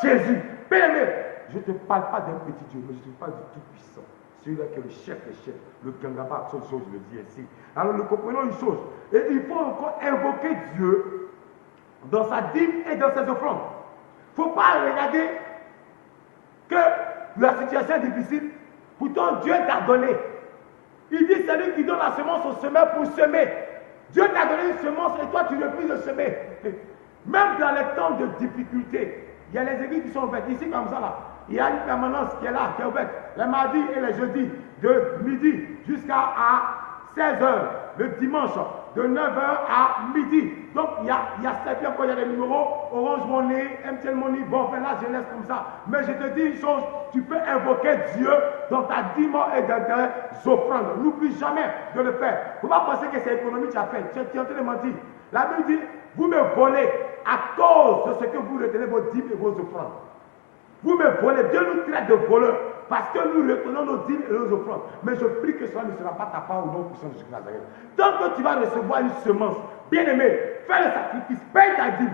Jésus. Bien aimé, je ne te parle pas d'un petit Dieu, mais je te parle du Tout-Puissant. Celui-là qui est le chef des chefs, le Gangaba, seule chose, je le dis ainsi. Alors nous comprenons une chose, et il faut encore invoquer Dieu dans sa dîme et dans ses offrandes. Il ne faut pas regarder que la situation est difficile, pourtant Dieu t'a donné. Il dit c'est lui qui donne la semence au semeur pour semer. Dieu t'a donné une semence et toi tu refuses de semer. Même dans les temps de difficulté, il y a les églises qui sont ouvertes. Ici comme ça là, il y a une permanence qui est là, qui est ouverte. Les mardis et les jeudis, de midi jusqu'à 16h. Le dimanche, de 9h à midi. Donc il y a certains quand il y a des numéros, Orange Money, MTN Money, bon, ben là je laisse comme ça. Mais je te dis une chose, tu peux invoquer Dieu dans ta dîme et dans tes offrandes. N'oublie jamais de le faire. Il ne faut pas penser que c'est l'économie que tu as fait. Tu es en train de mentir. La Bible dit, vous me volez à cause de ce que vous retenez vos dîmes et vos offrandes. Vous me volez, Dieu nous traite de voleurs parce que nous retenons nos dîmes et nos offrandes. Mais je prie que cela ne sera pas ta part au nom puissant de Jésus-Nazareth. Tant que tu vas recevoir une semence, bien aimé, fais le sacrifice, paye ta dîme.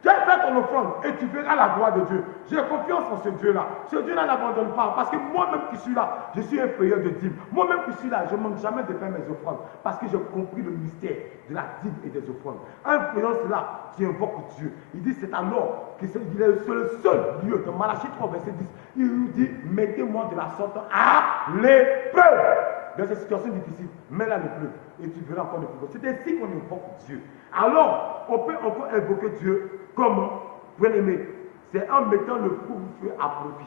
Tu as fait ton offrande et tu verras la gloire de Dieu. J'ai confiance en ce Dieu-là. Ce Dieu-là n'abandonne pas. Parce que moi-même qui suis là, je suis un payeur de dîmes. Moi-même qui suis là, je ne manque jamais de faire mes offrandes. Parce que j'ai compris le mystère de la dîme et des offrandes. En faisant cela, tu invoques Dieu. Il dit c'est alors qu'il est le seul lieu. Dans Malachie 3, verset 10, il nous dit mettez-moi de la sorte à l'épreuve. Dans ces situations difficiles, mets-la à l'épreuve et tu verras encore le plus. C'est ainsi qu'on invoque Dieu. Alors, on peut encore invoquer Dieu comment? Bien aimé, c'est en mettant le couvre-feu à profit.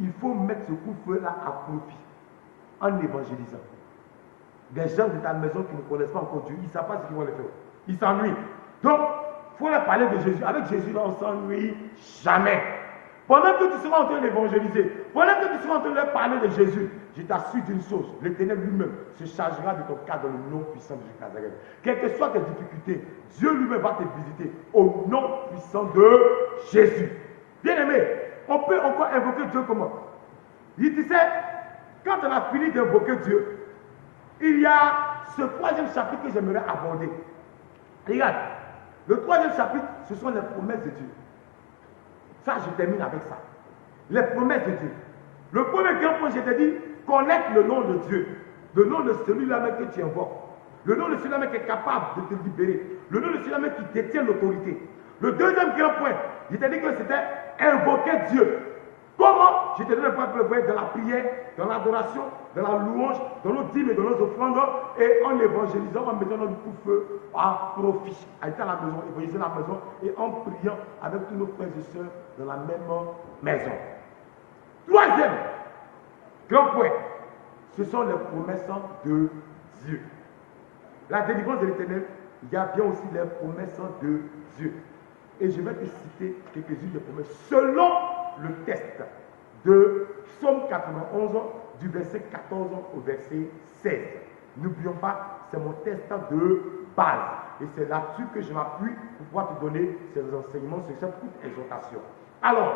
Il faut mettre ce couvre-feu-là à profit en évangélisant. Des gens de ta maison qui ne connaissent pas encore Dieu, ils ne savent pas ce qu'ils vont les faire. Ils s'ennuient. Donc, il faut leur parler de Jésus. Avec Jésus, on ne s'ennuie jamais. Pendant que tu seras en train d'évangéliser, pendant que tu seras en train de leur parler de Jésus, je t'assure d'une chose, l'Éternel lui-même se chargera de ton cas dans le nom puissant de Jésus-Nazareth. Quelles que soient tes difficultés, Dieu lui-même va te visiter au nom puissant de Jésus. Bien-aimé, on peut encore invoquer Dieu comment? Il disait, quand on a fini d'invoquer Dieu, il y a ce troisième chapitre que j'aimerais aborder. Regarde, le troisième chapitre, ce sont les promesses de Dieu. Ça, je termine avec ça. Les promesses de Dieu. Le premier grand point, je t'ai dit, connaître le nom de Dieu. Le nom de celui-là même que tu invoques. Le nom de celui-là même qui est capable de te libérer. Le nom de celui-là même qui détient l'autorité. Le deuxième grand point, je t'ai dit que c'était invoquer Dieu. Comment? Je t'ai dit le point pour le voir dans la prière, dans l'adoration, dans la louange, dans nos dîmes et dans nos offrandes, et en évangélisant, en mettant notre coup-feu à profit. À être à la maison, évangéliser la maison, et en priant avec tous nos frères et sœurs dans la même maison. Troisième grand point, ce sont les promesses de Dieu. La délivrance de l'Éternel, il y a bien aussi les promesses de Dieu. Et je vais te citer quelques-unes des promesses selon le texte de Psaume 91 du verset 14 au verset 16. N'oublions pas, c'est mon texte de base. Et c'est là-dessus que je m'appuie pour pouvoir te donner ces enseignements sur cette courte exhortation. Alors,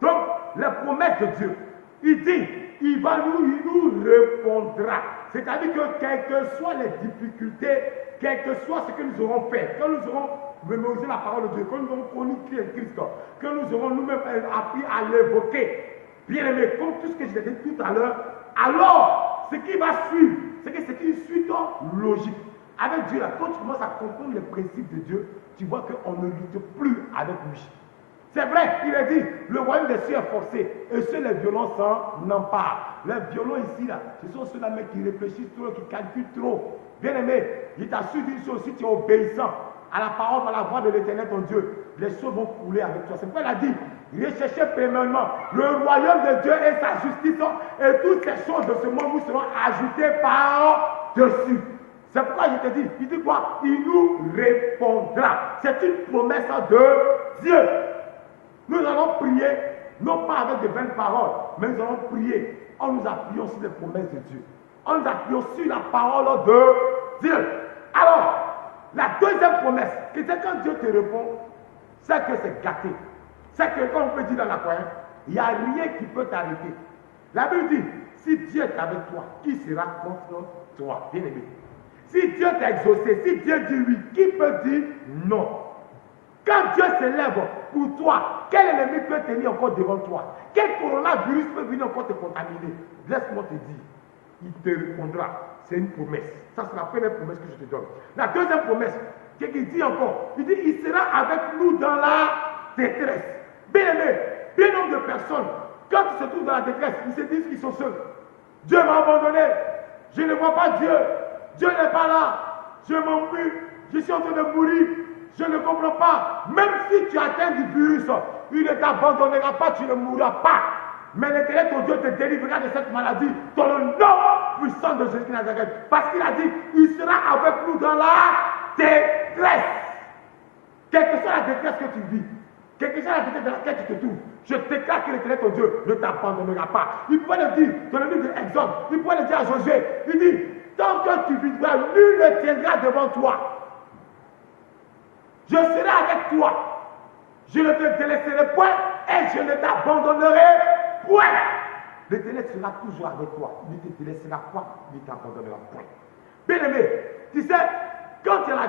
donc, les promesses de Dieu, il dit, il nous répondra. C'est-à-dire que quelles que soient les difficultés, quel que soit ce que nous aurons fait, quand nous aurons mémorisé la parole de Dieu, quand nous aurons connu qui est Christ, que nous aurons nous-mêmes appris à l'évoquer, bien aimé, comme tout ce que je t'ai dit tout à l'heure, alors, ce qui va suivre, c'est que c'est une suite logique. Avec Dieu, là, quand tu commences à comprendre les principes de Dieu, tu vois qu'on ne lutte plus avec lui. C'est vrai, il est dit, le royaume des cieux est forcé, et ceux les violents s'en emparent. Les violents ici, là, ce sont ceux-là qui réfléchissent trop, qui calculent trop. Bien aimé, il t'assure d'une chose, si tu es obéissant à la parole, à la voix de l'Éternel ton Dieu, les choses vont couler avec toi. C'est pourquoi il a dit, recherchez premièrement le royaume de Dieu et sa justice, et toutes ces choses de ce monde vous seront ajoutées par-dessus. C'est pourquoi je te dis, il dit quoi? Il nous répondra. C'est une promesse de Dieu. Nous allons prier, non pas avec de vaines paroles, mais nous allons prier en nous appuyant sur les promesses de Dieu. En nous appuyant sur la parole de Dieu. Alors, la deuxième promesse, c'est quand Dieu te répond, c'est que c'est gâté. C'est que, comme on peut dire dans la croyance, il n'y a rien qui peut t'arrêter. La Bible dit, si Dieu est avec toi, qui sera contre toi? Bien aimé. Si Dieu t'a exaucé, si Dieu dit oui, qui peut dire non? Quand Dieu s'élève pour toi, quel ennemi peut tenir encore devant toi? Quel coronavirus peut venir encore te contaminer? Laisse-moi te dire, il te répondra. C'est une promesse. Ça, c'est la première promesse que je te donne. La deuxième promesse, qu'est-ce qu'il dit encore? Il dit, il sera avec nous dans la détresse. Bien aimé, bien nombre de personnes, quand ils se trouvent dans la détresse, ils se disent qu'ils sont seuls. Dieu m'a abandonné. Je ne vois pas Dieu. Dieu n'est pas là. Je m'enfuis. Je suis en train de mourir. Je ne comprends pas. Même si tu atteins du virus, il ne t'abandonnera pas, tu ne mourras pas. Mais l'Éternel, ton Dieu, te délivrera de cette maladie dans le nom puissant de Jésus de Nazareth. Parce qu'il a dit, il sera avec nous dans la détresse. Quelle que soit la détresse que tu vis, quelle que soit la détresse dans laquelle tu te trouves, je déclare que l'Éternel, ton Dieu, ne t'abandonnera pas. Il pourrait le dire dans le livre de Exode, il pourrait le dire à Josué. Il dit, tant que tu vivras, nul ne tiendra devant toi. Je serai avec toi. Je ne te délaisserai point et je ne t'abandonnerai point. L'Éternel sera toujours avec toi. Il ne te délaissera pas, il ne t'abandonnera point. Bien aimé, tu sais, quand il y a la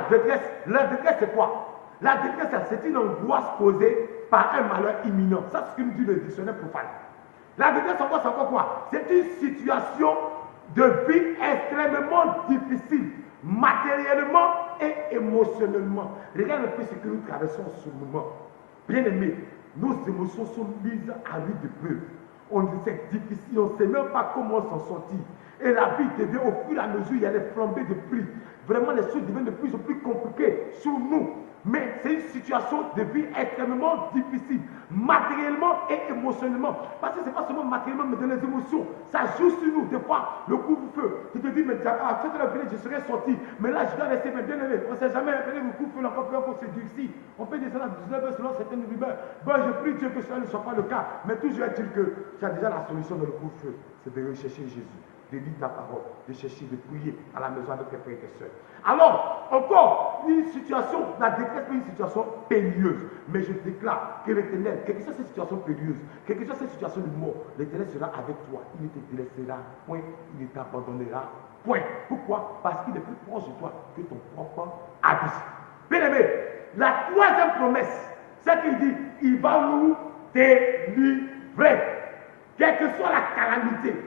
détresse c'est quoi? La détresse, c'est une angoisse causée par un malheur imminent. Ça, c'est ce que nous dit le dictionnaire profane. La détresse, c'est encore quoi? C'est une situation de vie extrêmement difficile, matériellement et émotionnellement. Regarde un peu ce que nous traversons en ce moment. Bien aimé, nos émotions sont mises à rude épreuve. On dit c'est difficile, on ne sait même pas comment s'en sortir. Et la vie devient au fur et à mesure, il y a des flambées de prix. Vraiment, les choses deviennent de plus en plus compliquées sur nous. Mais c'est une situation de vie extrêmement difficile, matériellement et émotionnellement. Parce que ce n'est pas seulement matériellement, mais dans les émotions. Ça joue sur nous. Des fois, le couvre-feu, tu te dis, mais à cette heure, je serais sorti. Mais là, je dois rester bien aimé. On ne sait jamais, le couvre-feu, encore se durcit. On peut descendre à 19h selon certaines rumeurs. Bon, je prie Dieu que cela ne soit pas le cas. Mais toujours est-il que tu as déjà la solution dans le couvre-feu. C'est de rechercher Jésus, de lire ta parole, de chercher, de prier à la maison avec tes frères et tes soeurs. Alors, encore, une situation, la détresse est une situation périlleuse. Mais je déclare que l'Éternel, quelle que soit cette situation périlleuse, quelle que soit cette situation de mort, l'Éternel sera avec toi. Il ne te délaissera point, il ne t'abandonnera point. Pourquoi? Parce qu'il est plus proche de toi que ton propre habit. Bien aimé, la troisième promesse, c'est qu'il dit, il va nous délivrer. Quelle que soit la calamité,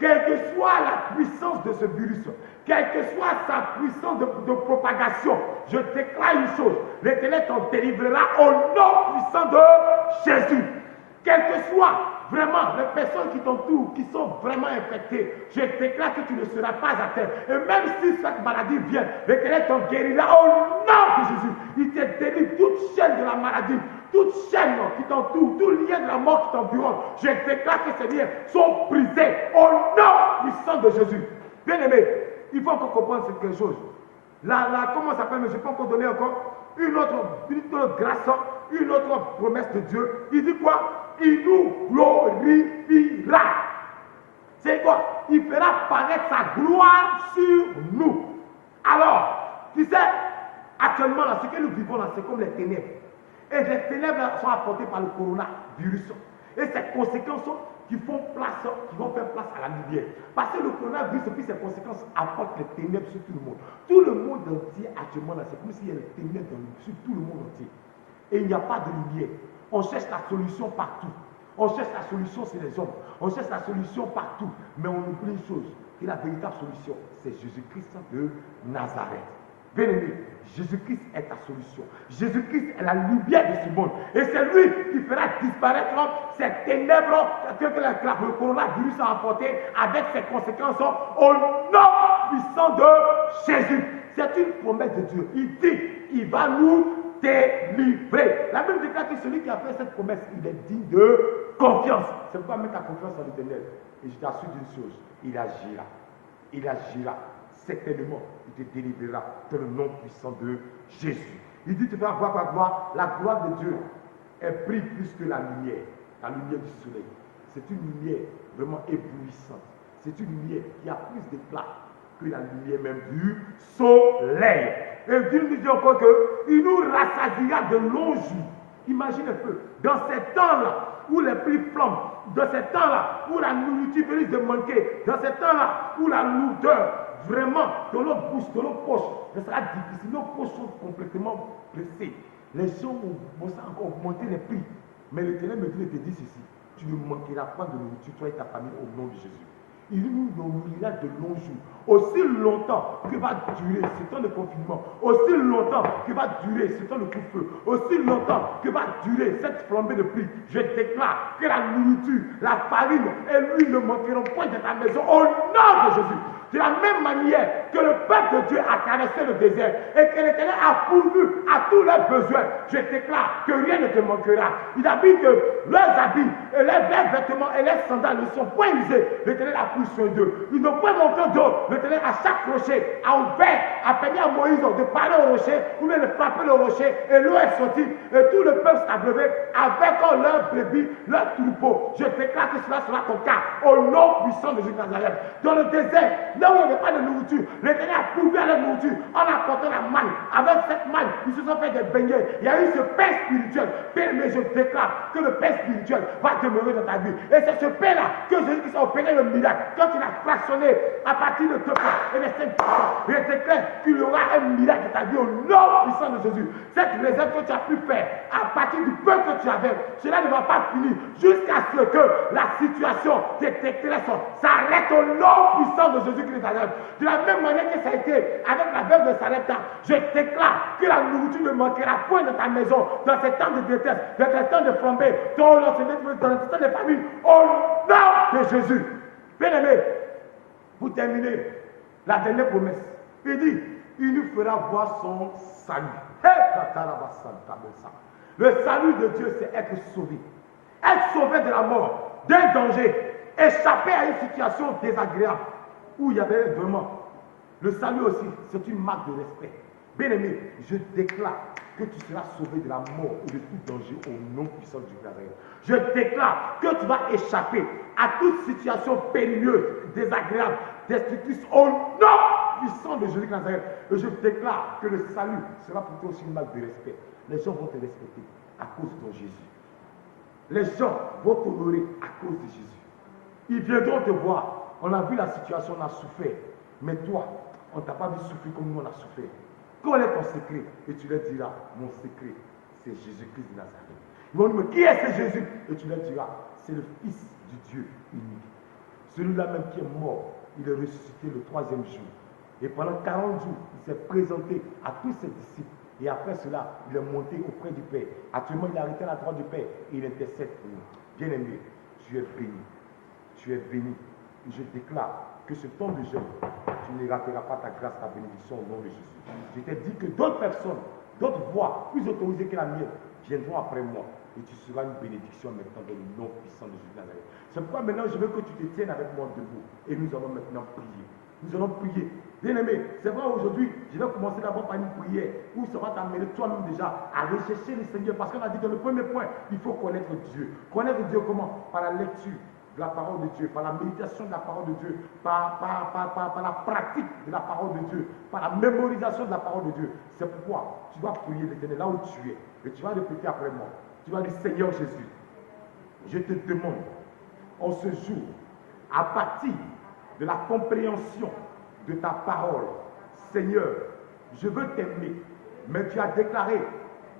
quelle que soit la puissance de ce virus, quelle que soit sa puissance de propagation, je déclare une chose, l'Éternel t'en délivrera au nom puissant de Jésus. Quelles que soient vraiment les personnes qui t'entourent, qui sont vraiment infectées, je déclare que tu ne seras pas atteint. Et même si cette maladie vient, l'Éternel t'en guérira au nom de Jésus. Il te délivre toute chaîne de la maladie, toute chaîne qui t'entoure, tout lien de la mort qui t'environne. Je déclare que ces liens sont brisés au nom puissant de Jésus. Bien aimé, il faut encore comprendre quelque chose. Comment ça s'appelle, mais je peux encore donner encore une autre grâce, une autre promesse de Dieu. Il dit quoi? Il nous glorifiera. C'est quoi? Il fera paraître sa gloire sur nous. Alors, tu sais, actuellement, là, ce que nous vivons là, c'est comme les ténèbres. Et les ténèbres là, sont apportées par le coronavirus. Et ces conséquences qui vont faire place à la lumière. Parce que le coronavirus et puis ses conséquences apportent les ténèbres sur tout le monde. Tout le monde entier actuellement, c'est comme s'il y a les ténèbres sur tout le monde entier. Et il n'y a pas de lumière. On cherche la solution partout. On cherche la solution chez les hommes. On cherche la solution partout. Mais on oublie une chose, que la véritable solution, c'est Jésus-Christ de Nazareth. Bien aimé, Jésus-Christ est ta solution. Jésus-Christ est la lumière de ce monde. Et c'est lui qui fera disparaître ces ténèbres que le coronavirus a apporté avec ses conséquences au nom puissant de Jésus. C'est une promesse de Dieu. Il dit, il va nous délivrer. La Bible déclare que celui qui a fait cette promesse, il est digne de confiance. C'est pourquoi mettre ta confiance en l'Éternel. Et je t'assure d'une chose, il agira. Il agira. certainement, il te délivrera dans le nom puissant de Jésus. Il dit, tu vas voir par gloire, la gloire de Dieu, elle brille plus que la lumière du soleil. C'est une lumière vraiment éblouissante. C'est une lumière qui a plus d'éclat que la lumière même du soleil. Et Dieu nous dit encore qu'il nous rassasiera de longs jours. Imagine un peu, dans ces temps-là où les prix flambent, dans ces temps-là où la nourriture risque de manquer, dans ces temps-là où la lourdeur, vraiment, dans notre bouche, dans nos poches, ce sera difficile. Nos poches sont complètement pressées. Les gens vont encore augmenter les prix. Mais l'Éternel me dit de te dire ceci, tu ne manqueras pas de nourriture, toi et ta famille, au nom de Jésus. Il nous nourrira de longs jours. Aussi longtemps que va durer ce temps de confinement, aussi longtemps que va durer ce temps de coup-de-feu, aussi longtemps que va durer cette flambée de prix, je déclare que la nourriture, la farine et l'huile ne manqueront point de ta maison au nom de Jésus. De la même manière que le peuple de Dieu a traversé le désert et que l'Éternel a pourvu à tous leurs besoins, je déclare que rien ne te manquera. Il a dit que leurs habits, et leurs vêtements et leurs sandales ne sont point usés. L'Éternel a pris soin d'eux. Ils n'ont point manqué d'eau. L'Éternel à chaque rocher a ouvert, a permis à Moïse de parler au rocher ou bien de frapper le rocher et l'eau est sortie et tout le peuple s'est levé avec leurs brebis, leurs troupeaux. Je déclare que cela sera ton cas au nom puissant de Jésus de Nazareth. Dans le désert, là où il n'y avait pas de nourriture, l'Éternel a pourvu à la nourriture en apportant la manne. Avec cette manne, ils se sont fait des beignets. Il y a eu ce pain spirituel. Mais je déclare que le pain spirituel va demeurer dans ta vie. Et c'est ce pain-là que Jésus-Christ a opéré le miracle. Quand il a fractionné à partir de 2 plats et de 5 plats, je déclare qu'il y aura un miracle dans ta vie au nom puissant de Jésus. Cette réserve que tu as pu faire à partir du peu que tu avais, cela ne va pas finir jusqu'à ce que la situation de tes classes s'arrête au nom puissant de Jésus-Christ. De la même manière que ça a été avec la veuve de Sarepta, je déclare que la nourriture ne manquera point dans ta maison, dans ces temps de détresse, dans ces temps de flambée, dans ces temps de famine, au nom de Jésus. Bien-aimé, pour terminer, la dernière promesse, il dit, il nous fera voir son salut. Le salut de Dieu, c'est être sauvé. Être sauvé de la mort, d'un danger, échapper à une situation désagréable où il y avait vraiment. Le salut aussi, c'est une marque de respect. Bien-aimé, je déclare que tu seras sauvé de la mort ou de tout danger au nom puissant du Nazareth. Je déclare que tu vas échapper à toute situation périlleuse, désagréable, destructrice au nom puissant de Jésus Nazareth. Et je déclare que le salut sera pour toi aussi une marque de respect. Les gens vont te respecter à cause de ton Jésus. Les gens vont t'honorer à cause de Jésus. Ils viendront te voir. On a vu la situation, on a souffert. Mais toi, on ne t'a pas vu souffrir comme nous on a souffert. Quel est ton secret? Et tu leur diras, mon secret, c'est Jésus-Christ de Nazareth. Ils vont dire, qui est ce Jésus? Et tu leur diras, c'est le Fils du Dieu unique. Celui-là même qui est mort, il est ressuscité le 3e jour. Et pendant 40 jours, il s'est présenté à tous ses disciples. Et après cela, il est monté auprès du Père. Actuellement, il est arrêté à la droite du Père et il intercède pour nous. Bien-aimé, tu es béni. Tu es béni. Et je déclare que ce temps de jeûne, tu ne rateras pas ta grâce, ta bénédiction au nom de Jésus. Je t'ai dit que d'autres personnes, d'autres voix plus autorisées que la mienne viendront après moi. Et tu seras une bénédiction maintenant dans le nom puissant de Jésus de Nazareth. C'est pourquoi maintenant je veux que tu te tiennes avec moi debout. Et nous allons maintenant prier. Nous allons prier. Bien-aimé, c'est vrai aujourd'hui, je vais commencer d'abord par une prière où ça va t'amener toi-même déjà à rechercher le Seigneur. Parce qu'on a dit que le premier point, il faut connaître Dieu. Connaître Dieu comment? Par la lecture de la parole de Dieu, par la méditation de la parole de Dieu, par la pratique de la parole de Dieu, par la mémorisation de la parole de Dieu. C'est pourquoi tu dois prier l'Éternel là où tu es. Et tu vas répéter après moi. Tu vas dire, Seigneur Jésus, je te demande en ce jour, à partir de la compréhension de ta parole, Seigneur, je veux t'aimer, mais tu as déclaré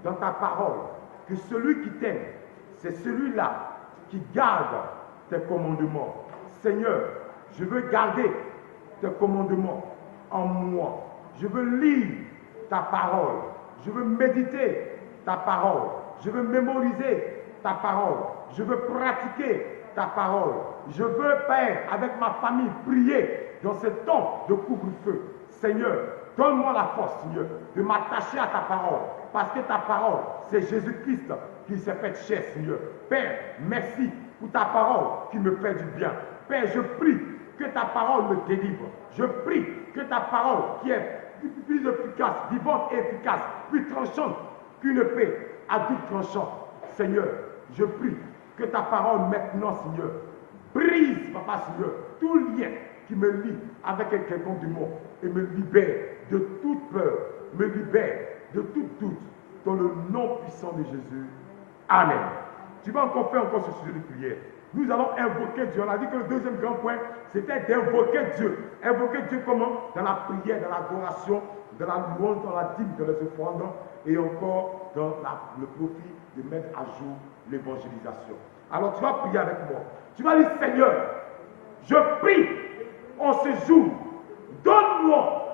dans ta parole que celui qui t'aime, c'est celui-là qui garde tes commandements. Seigneur, je veux garder tes commandements en moi. Je veux lire ta parole. Je veux méditer ta parole. Je veux mémoriser ta parole. Je veux pratiquer ta parole. Je veux, Père, avec ma famille, prier dans ce temps de couvre-feu. Seigneur, donne-moi la force, Seigneur, de m'attacher à ta parole. Parce que ta parole, c'est Jésus-Christ qui s'est fait chair, Seigneur. Père, merci pour ta parole qui me fait du bien. Père, je prie que ta parole me délivre. Je prie que ta parole, qui est plus efficace, vivante et efficace, plus tranchante qu'une épée à double tranchant. Seigneur, je prie que ta parole maintenant, Seigneur, brise, Papa Seigneur, tout lien qui me lie avec quelqu'un du monde et me libère de toute peur, me libère de tout doute, dans le nom puissant de Jésus. Amen. Tu vas encore faire encore ce sujet de prière. Nous allons invoquer Dieu. On a dit que le deuxième grand point, c'était d'invoquer Dieu. Invoquer Dieu comment? Dans la prière, dans l'adoration, dans la louange, dans la dîme, dans les offrandes et encore dans le profit de mettre à jour l'évangélisation. Alors tu vas prier avec moi. Tu vas dire, Seigneur, je prie en ce jour, donne-moi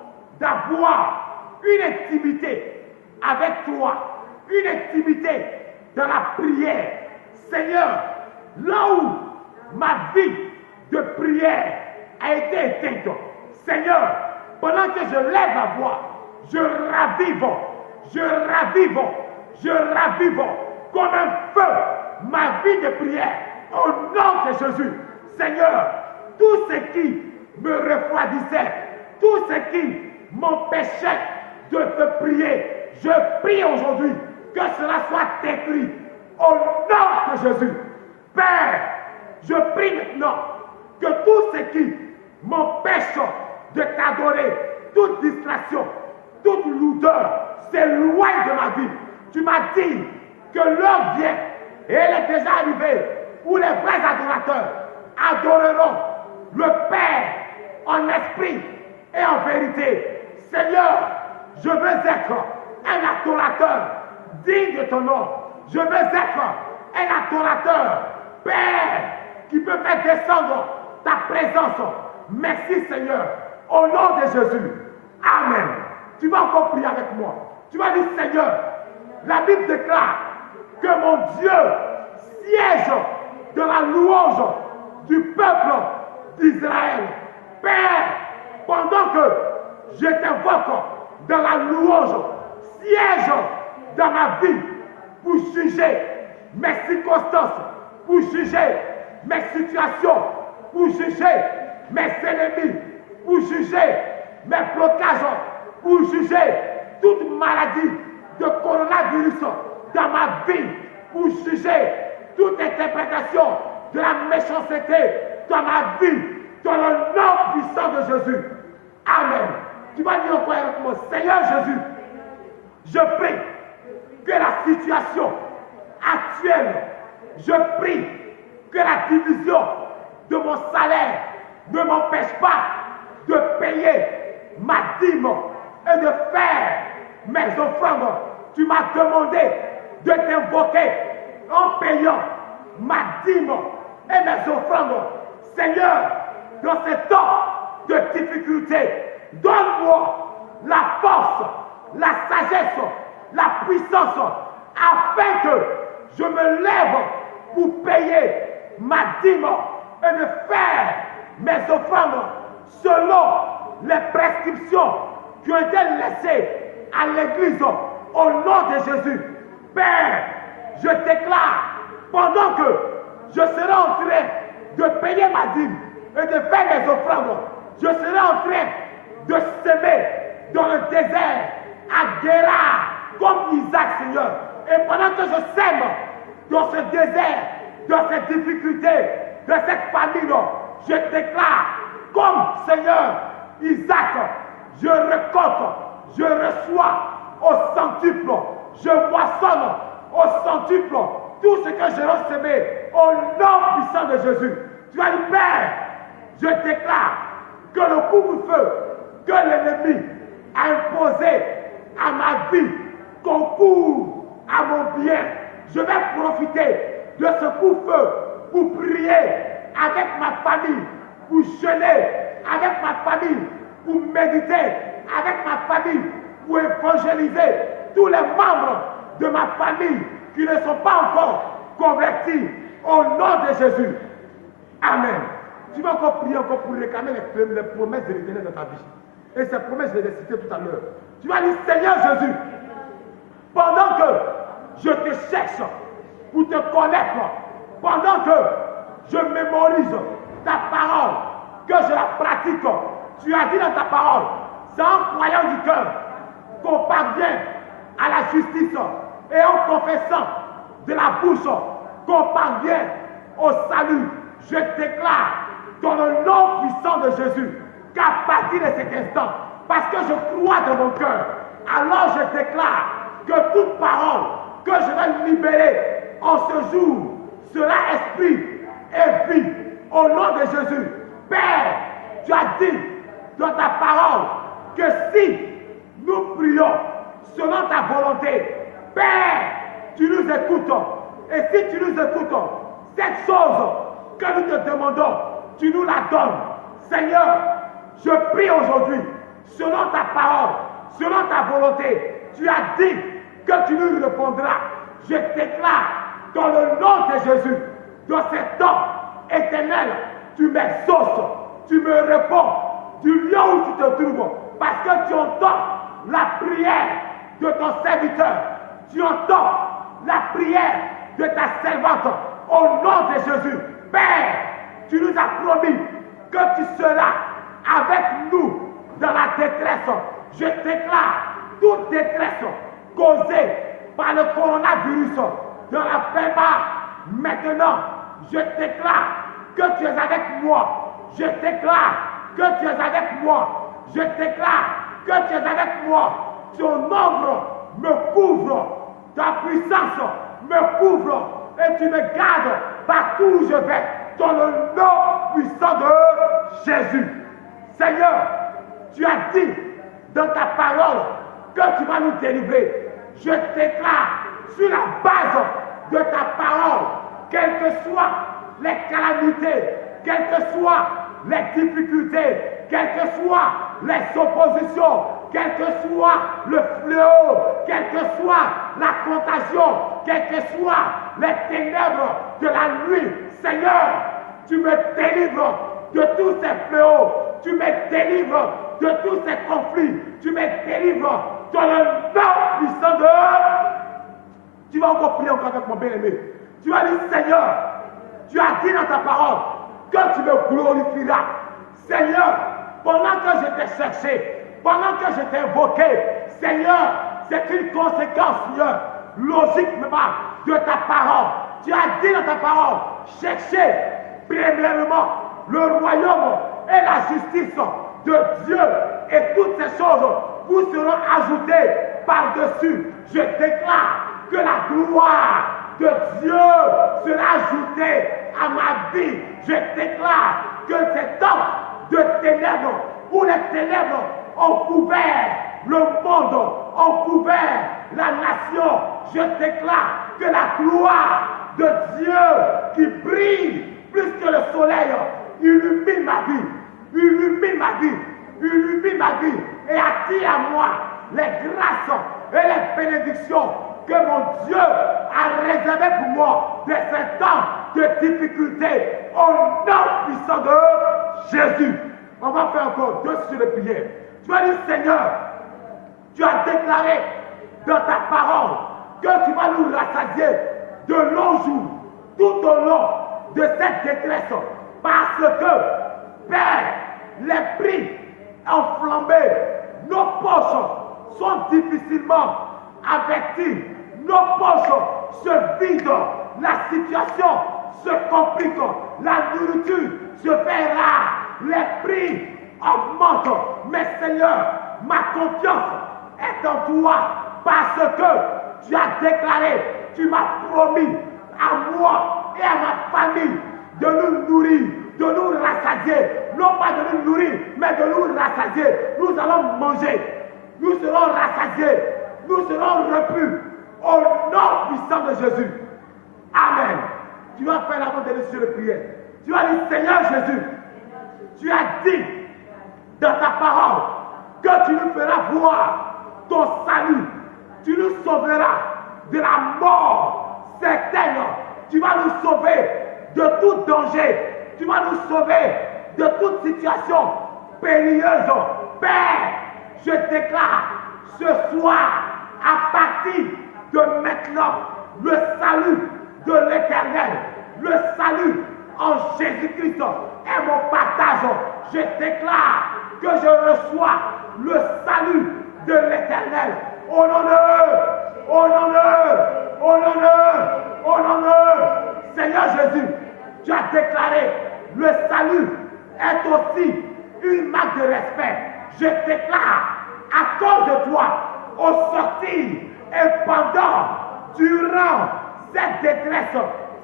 d'avoir une intimité avec toi, une intimité dans la prière. Seigneur, là où ma vie de prière a été éteinte, Seigneur, pendant que je lève la voix, je ravive comme un feu ma vie de prière au nom de Jésus. Seigneur, tout ce qui me refroidissait, tout ce qui m'empêchait de te prier, je prie aujourd'hui que cela soit détruit au nom de Jésus. Père, je prie maintenant que tout ce qui m'empêche de t'adorer, toute distraction, toute lourdeur, s'éloigne de ma vie. Tu m'as dit que l'heure vient, et elle est déjà arrivée, où les vrais adorateurs adoreront le Père en esprit et en vérité. Seigneur, je veux être un adorateur digne de ton nom. Je veux être un adorateur, Père, qui peut faire descendre ta présence. Merci Seigneur, au nom de Jésus. Amen. Tu vas encore prier avec moi. Tu vas dire, Seigneur, la Bible déclare que mon Dieu siège dans la louange du peuple d'Israël. Père, pendant que je t'invoque dans la louange, siège dans ma vie pour juger mes circonstances, pour juger mes situations, pour juger mes ennemis, pour juger mes blocages, pour juger toute maladie de coronavirus dans ma vie, pour juger toute interprétation de la méchanceté dans ma vie, dans le nom puissant de Jésus. Amen. Tu vas dire encore avec moi, Seigneur Jésus, je prie que la situation actuelle, je prie que la division de mon salaire ne m'empêche pas de payer ma dîme et de faire mes offrandes. Tu m'as demandé de t'invoquer en payant ma dîme et mes offrandes. Seigneur, dans ce temps de difficulté, donne-moi la force, la sagesse, la puissance, afin que je me lève pour payer ma dîme et de faire mes offrandes selon les prescriptions qui ont été laissées à l'Église au nom de Jésus. Père, je déclare, pendant que je serai en train de payer ma dîme et de faire mes offrandes, je serai en train de semer dans le désert à Guérard comme Isaac, Seigneur. Et pendant que je sème dans ce désert, dans cette difficulté, dans cette famine, je déclare comme Seigneur Isaac, je récolte, je reçois au centuple, je moissonne au centuple tout ce que j'ai semé au nom puissant de Jésus. Tu as dit, Père, je déclare que le couvre-feu que l'ennemi a imposé à ma vie concourt à mon bien. Je vais profiter de ce couvre-feu pour prier avec ma famille, pour jeûner avec ma famille, pour méditer avec ma famille, pour évangéliser tous les membres de ma famille qui ne sont pas encore convertis au nom de Jésus. Amen. Tu vas encore prier encore pour réclamer les promesses de l'Éternel dans ta vie. Et ces promesses, je les ai citées tout à l'heure. Tu vas dire, Seigneur Jésus, pendant que je te cherche pour te connaître, pendant que je mémorise ta parole, que je la pratique. Tu as dit dans ta parole, c'est en croyant du cœur qu'on parvient à la justice et en confessant de la bouche qu'on parvient au salut. Je déclare dans le nom puissant de Jésus qu'à partir de cet instant, parce que je crois dans mon cœur, alors je déclare que toute parole que je vais libérer en ce jour sera esprit et vie au nom de Jésus. Père, tu as dit dans ta parole que si nous prions selon ta volonté, Père, tu nous écoutes. Et si tu nous écoutes, cette chose que nous te demandons, tu nous la donnes. Seigneur, je prie aujourd'hui, selon ta parole, selon ta volonté, tu as dit que tu nous répondras. Je déclare dans le nom de Jésus, dans cet temps éternel, tu m'exauces, tu me réponds du lieu où tu te trouves, parce que tu entends la prière de ton serviteur, tu entends la prière de ta servante, au nom de Jésus. Père, tu nous as promis que tu seras avec nous dans la détresse. Je déclare toute détresse causée par le coronavirus dans la FEMA. Maintenant, je déclare que tu es avec moi. Je déclare que tu es avec moi. Je déclare que tu es avec moi. Ton ombre me couvre. Ta puissance me couvre. Et tu me gardes partout où je vais. Dans le nom puissant de Jésus. Seigneur, tu as dit dans ta parole que tu vas nous délivrer. Je déclare sur la base de ta parole, quelles que soient les calamités, quelles que soient les difficultés, quelles que soient les oppositions, quel que soit le fléau, quelle que soit la contagion, quelles que soient les ténèbres de la nuit, Seigneur, tu me délivres de tous ces fléaux, tu me délivres de tous ces conflits, tu me délivres dans le nom puissant de... Tu vas encore prier encore avec mon bien-aimé. Tu vas dire, Seigneur, tu as dit dans ta parole que tu me glorifieras. Seigneur, pendant que je t'ai cherché, pendant que je t'ai invoqué, Seigneur, c'est une conséquence, Seigneur, logique même de ta parole. Tu as dit dans ta parole, cherchez premièrement le royaume et la justice de Dieu, et toutes ces choses vous seront ajoutées par-dessus. Je déclare que la gloire de Dieu sera ajoutée à ma vie. Je déclare que ces temps de ténèbres, où les ténèbres ont couvert le monde, ont couvert la nation, je déclare que la gloire de Dieu qui brille plus que le soleil illumine ma vie, illumine ma vie, illumine ma vie et attire à moi les grâces et les bénédictions que mon Dieu a réservées pour moi de ces temps de difficulté au nom puissant de Jésus. On va faire encore 2 sujets de prière. Tu vas dire, Seigneur, tu as déclaré dans ta parole que tu vas nous rassasier de longs jours tout au long de cette détresse, parce que, Père, les prix ont flambé, nos poches sont difficilement averties, nos poches se vident, la situation se complique, la nourriture se fait rare, les prix augmentent. Mais Seigneur, ma confiance est en toi, parce que tu as déclaré, tu m'as promis à moi et à ma famille de nous nourrir, de nous rassasier, non pas de nous nourrir, mais de nous rassasier. Nous allons manger, nous serons rassasiés, nous serons repus au nom puissant de Jésus. Amen. Tu vas faire l'avant-dernier sur le prière. Tu vas dire, Seigneur Jésus, tu as dit dans ta parole que tu nous feras voir ton salut, tu nous sauveras de la mort certaine, tu vas nous sauver de tout danger, tu vas nous sauver de toute situation périlleuse. Père, je déclare ce soir, à partir de maintenant, le salut de l'Éternel, le salut en Jésus-Christ est mon partage. je déclare que je reçois le salut de l'Éternel. Au nom de, au nom de, au nom de, au nom de Seigneur Jésus, tu as déclaré le salut est aussi une marque de respect. Je déclare à cause de toi, au sortir et pendant, durant cette détresse,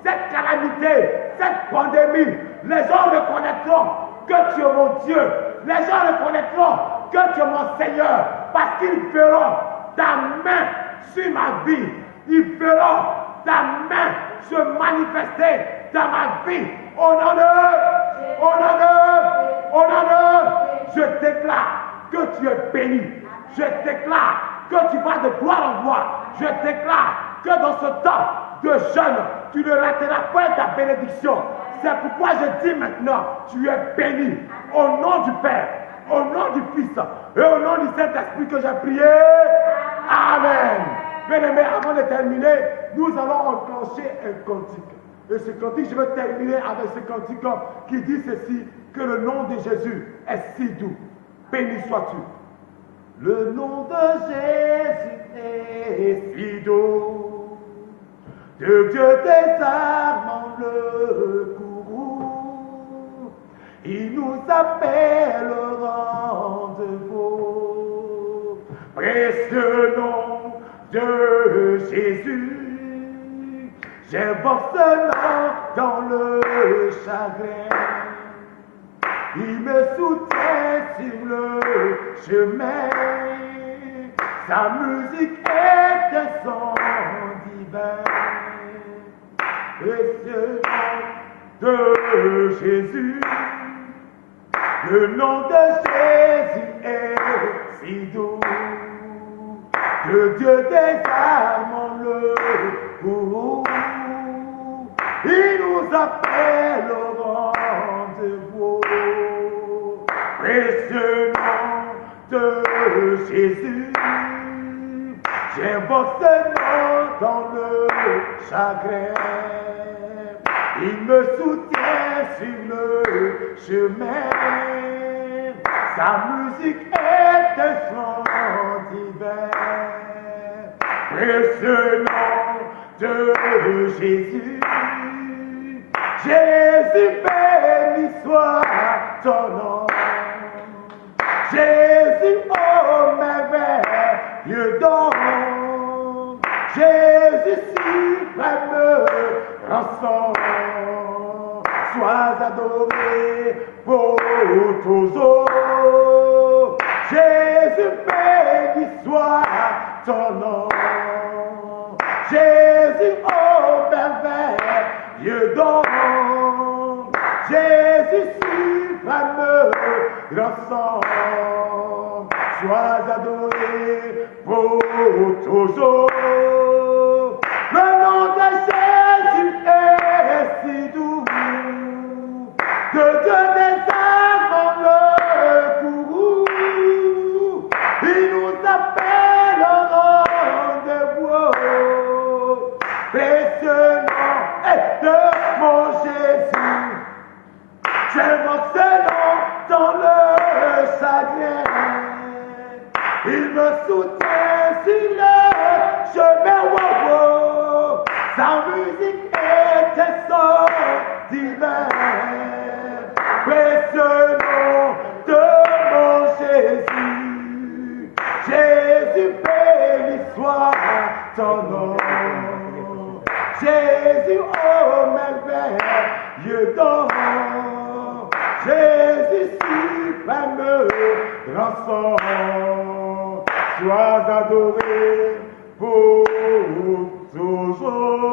cette calamité, cette pandémie, les gens reconnaîtront que tu es mon Dieu. Les gens reconnaîtront que tu es mon Seigneur parce qu'ils verront ta main sur ma vie. Ils verront ta main se manifester dans ma vie. Au nom de, je déclare que tu es béni. Je déclare que tu vas de gloire en gloire. Je déclare que dans ce temps de jeûne, tu ne rateras pas ta bénédiction. C'est pourquoi je dis maintenant, tu es béni. Au nom du Père, au nom du Fils et au nom du Saint-Esprit que j'ai prié. Amen. Bien-aimés, avant de terminer, nous allons enclencher un cantique. Et ce cantique, je vais terminer avec ce cantique qui dit ceci, que le nom de Jésus est si doux. Béni sois-tu. Le nom de Jésus est si doux. De Dieu désarmant le courroux. Il nous appelle au rendez-vous. Précieux nom de Jésus. J'invoque ce nom dans le chagrin. Il me soutient sur le chemin. Sa musique est un son divin. Précieux nom de Jésus. Le nom de Jésus est si doux. Que Dieu désarme le courroux. Il nous appelle au rendez-vous. Précieux nom de Jésus. J'invoque ce nom dans le chagrin. Il me soutient sur le chemin. Sa musique est un son divin. Précieux nom de Jésus. Jésus béni soit ton nom. Jésus, oh merveilleux don. Jésus suprême rançon. Sois adoré pour toujours. Jésus béni soit ton nom. Jésus, oh merveilleux don. Jésus suprême rançon. Sois adoré pour toujours. Le nom de Jésus est si doux. Que Dieu désarme le courroux. Il nous appelle au rendez-vous. Précieux nom de mon Jésus. J'invoque ce nom dans le chagrin. Il me soutient sur le chemin wow. Sa musique est un son divin. Précieux nom de mon Jésus. Jésus béni soit ton nom. Jésus, oh merveilleux don. Jésus suprême rançon. Sois adoré pour toujours.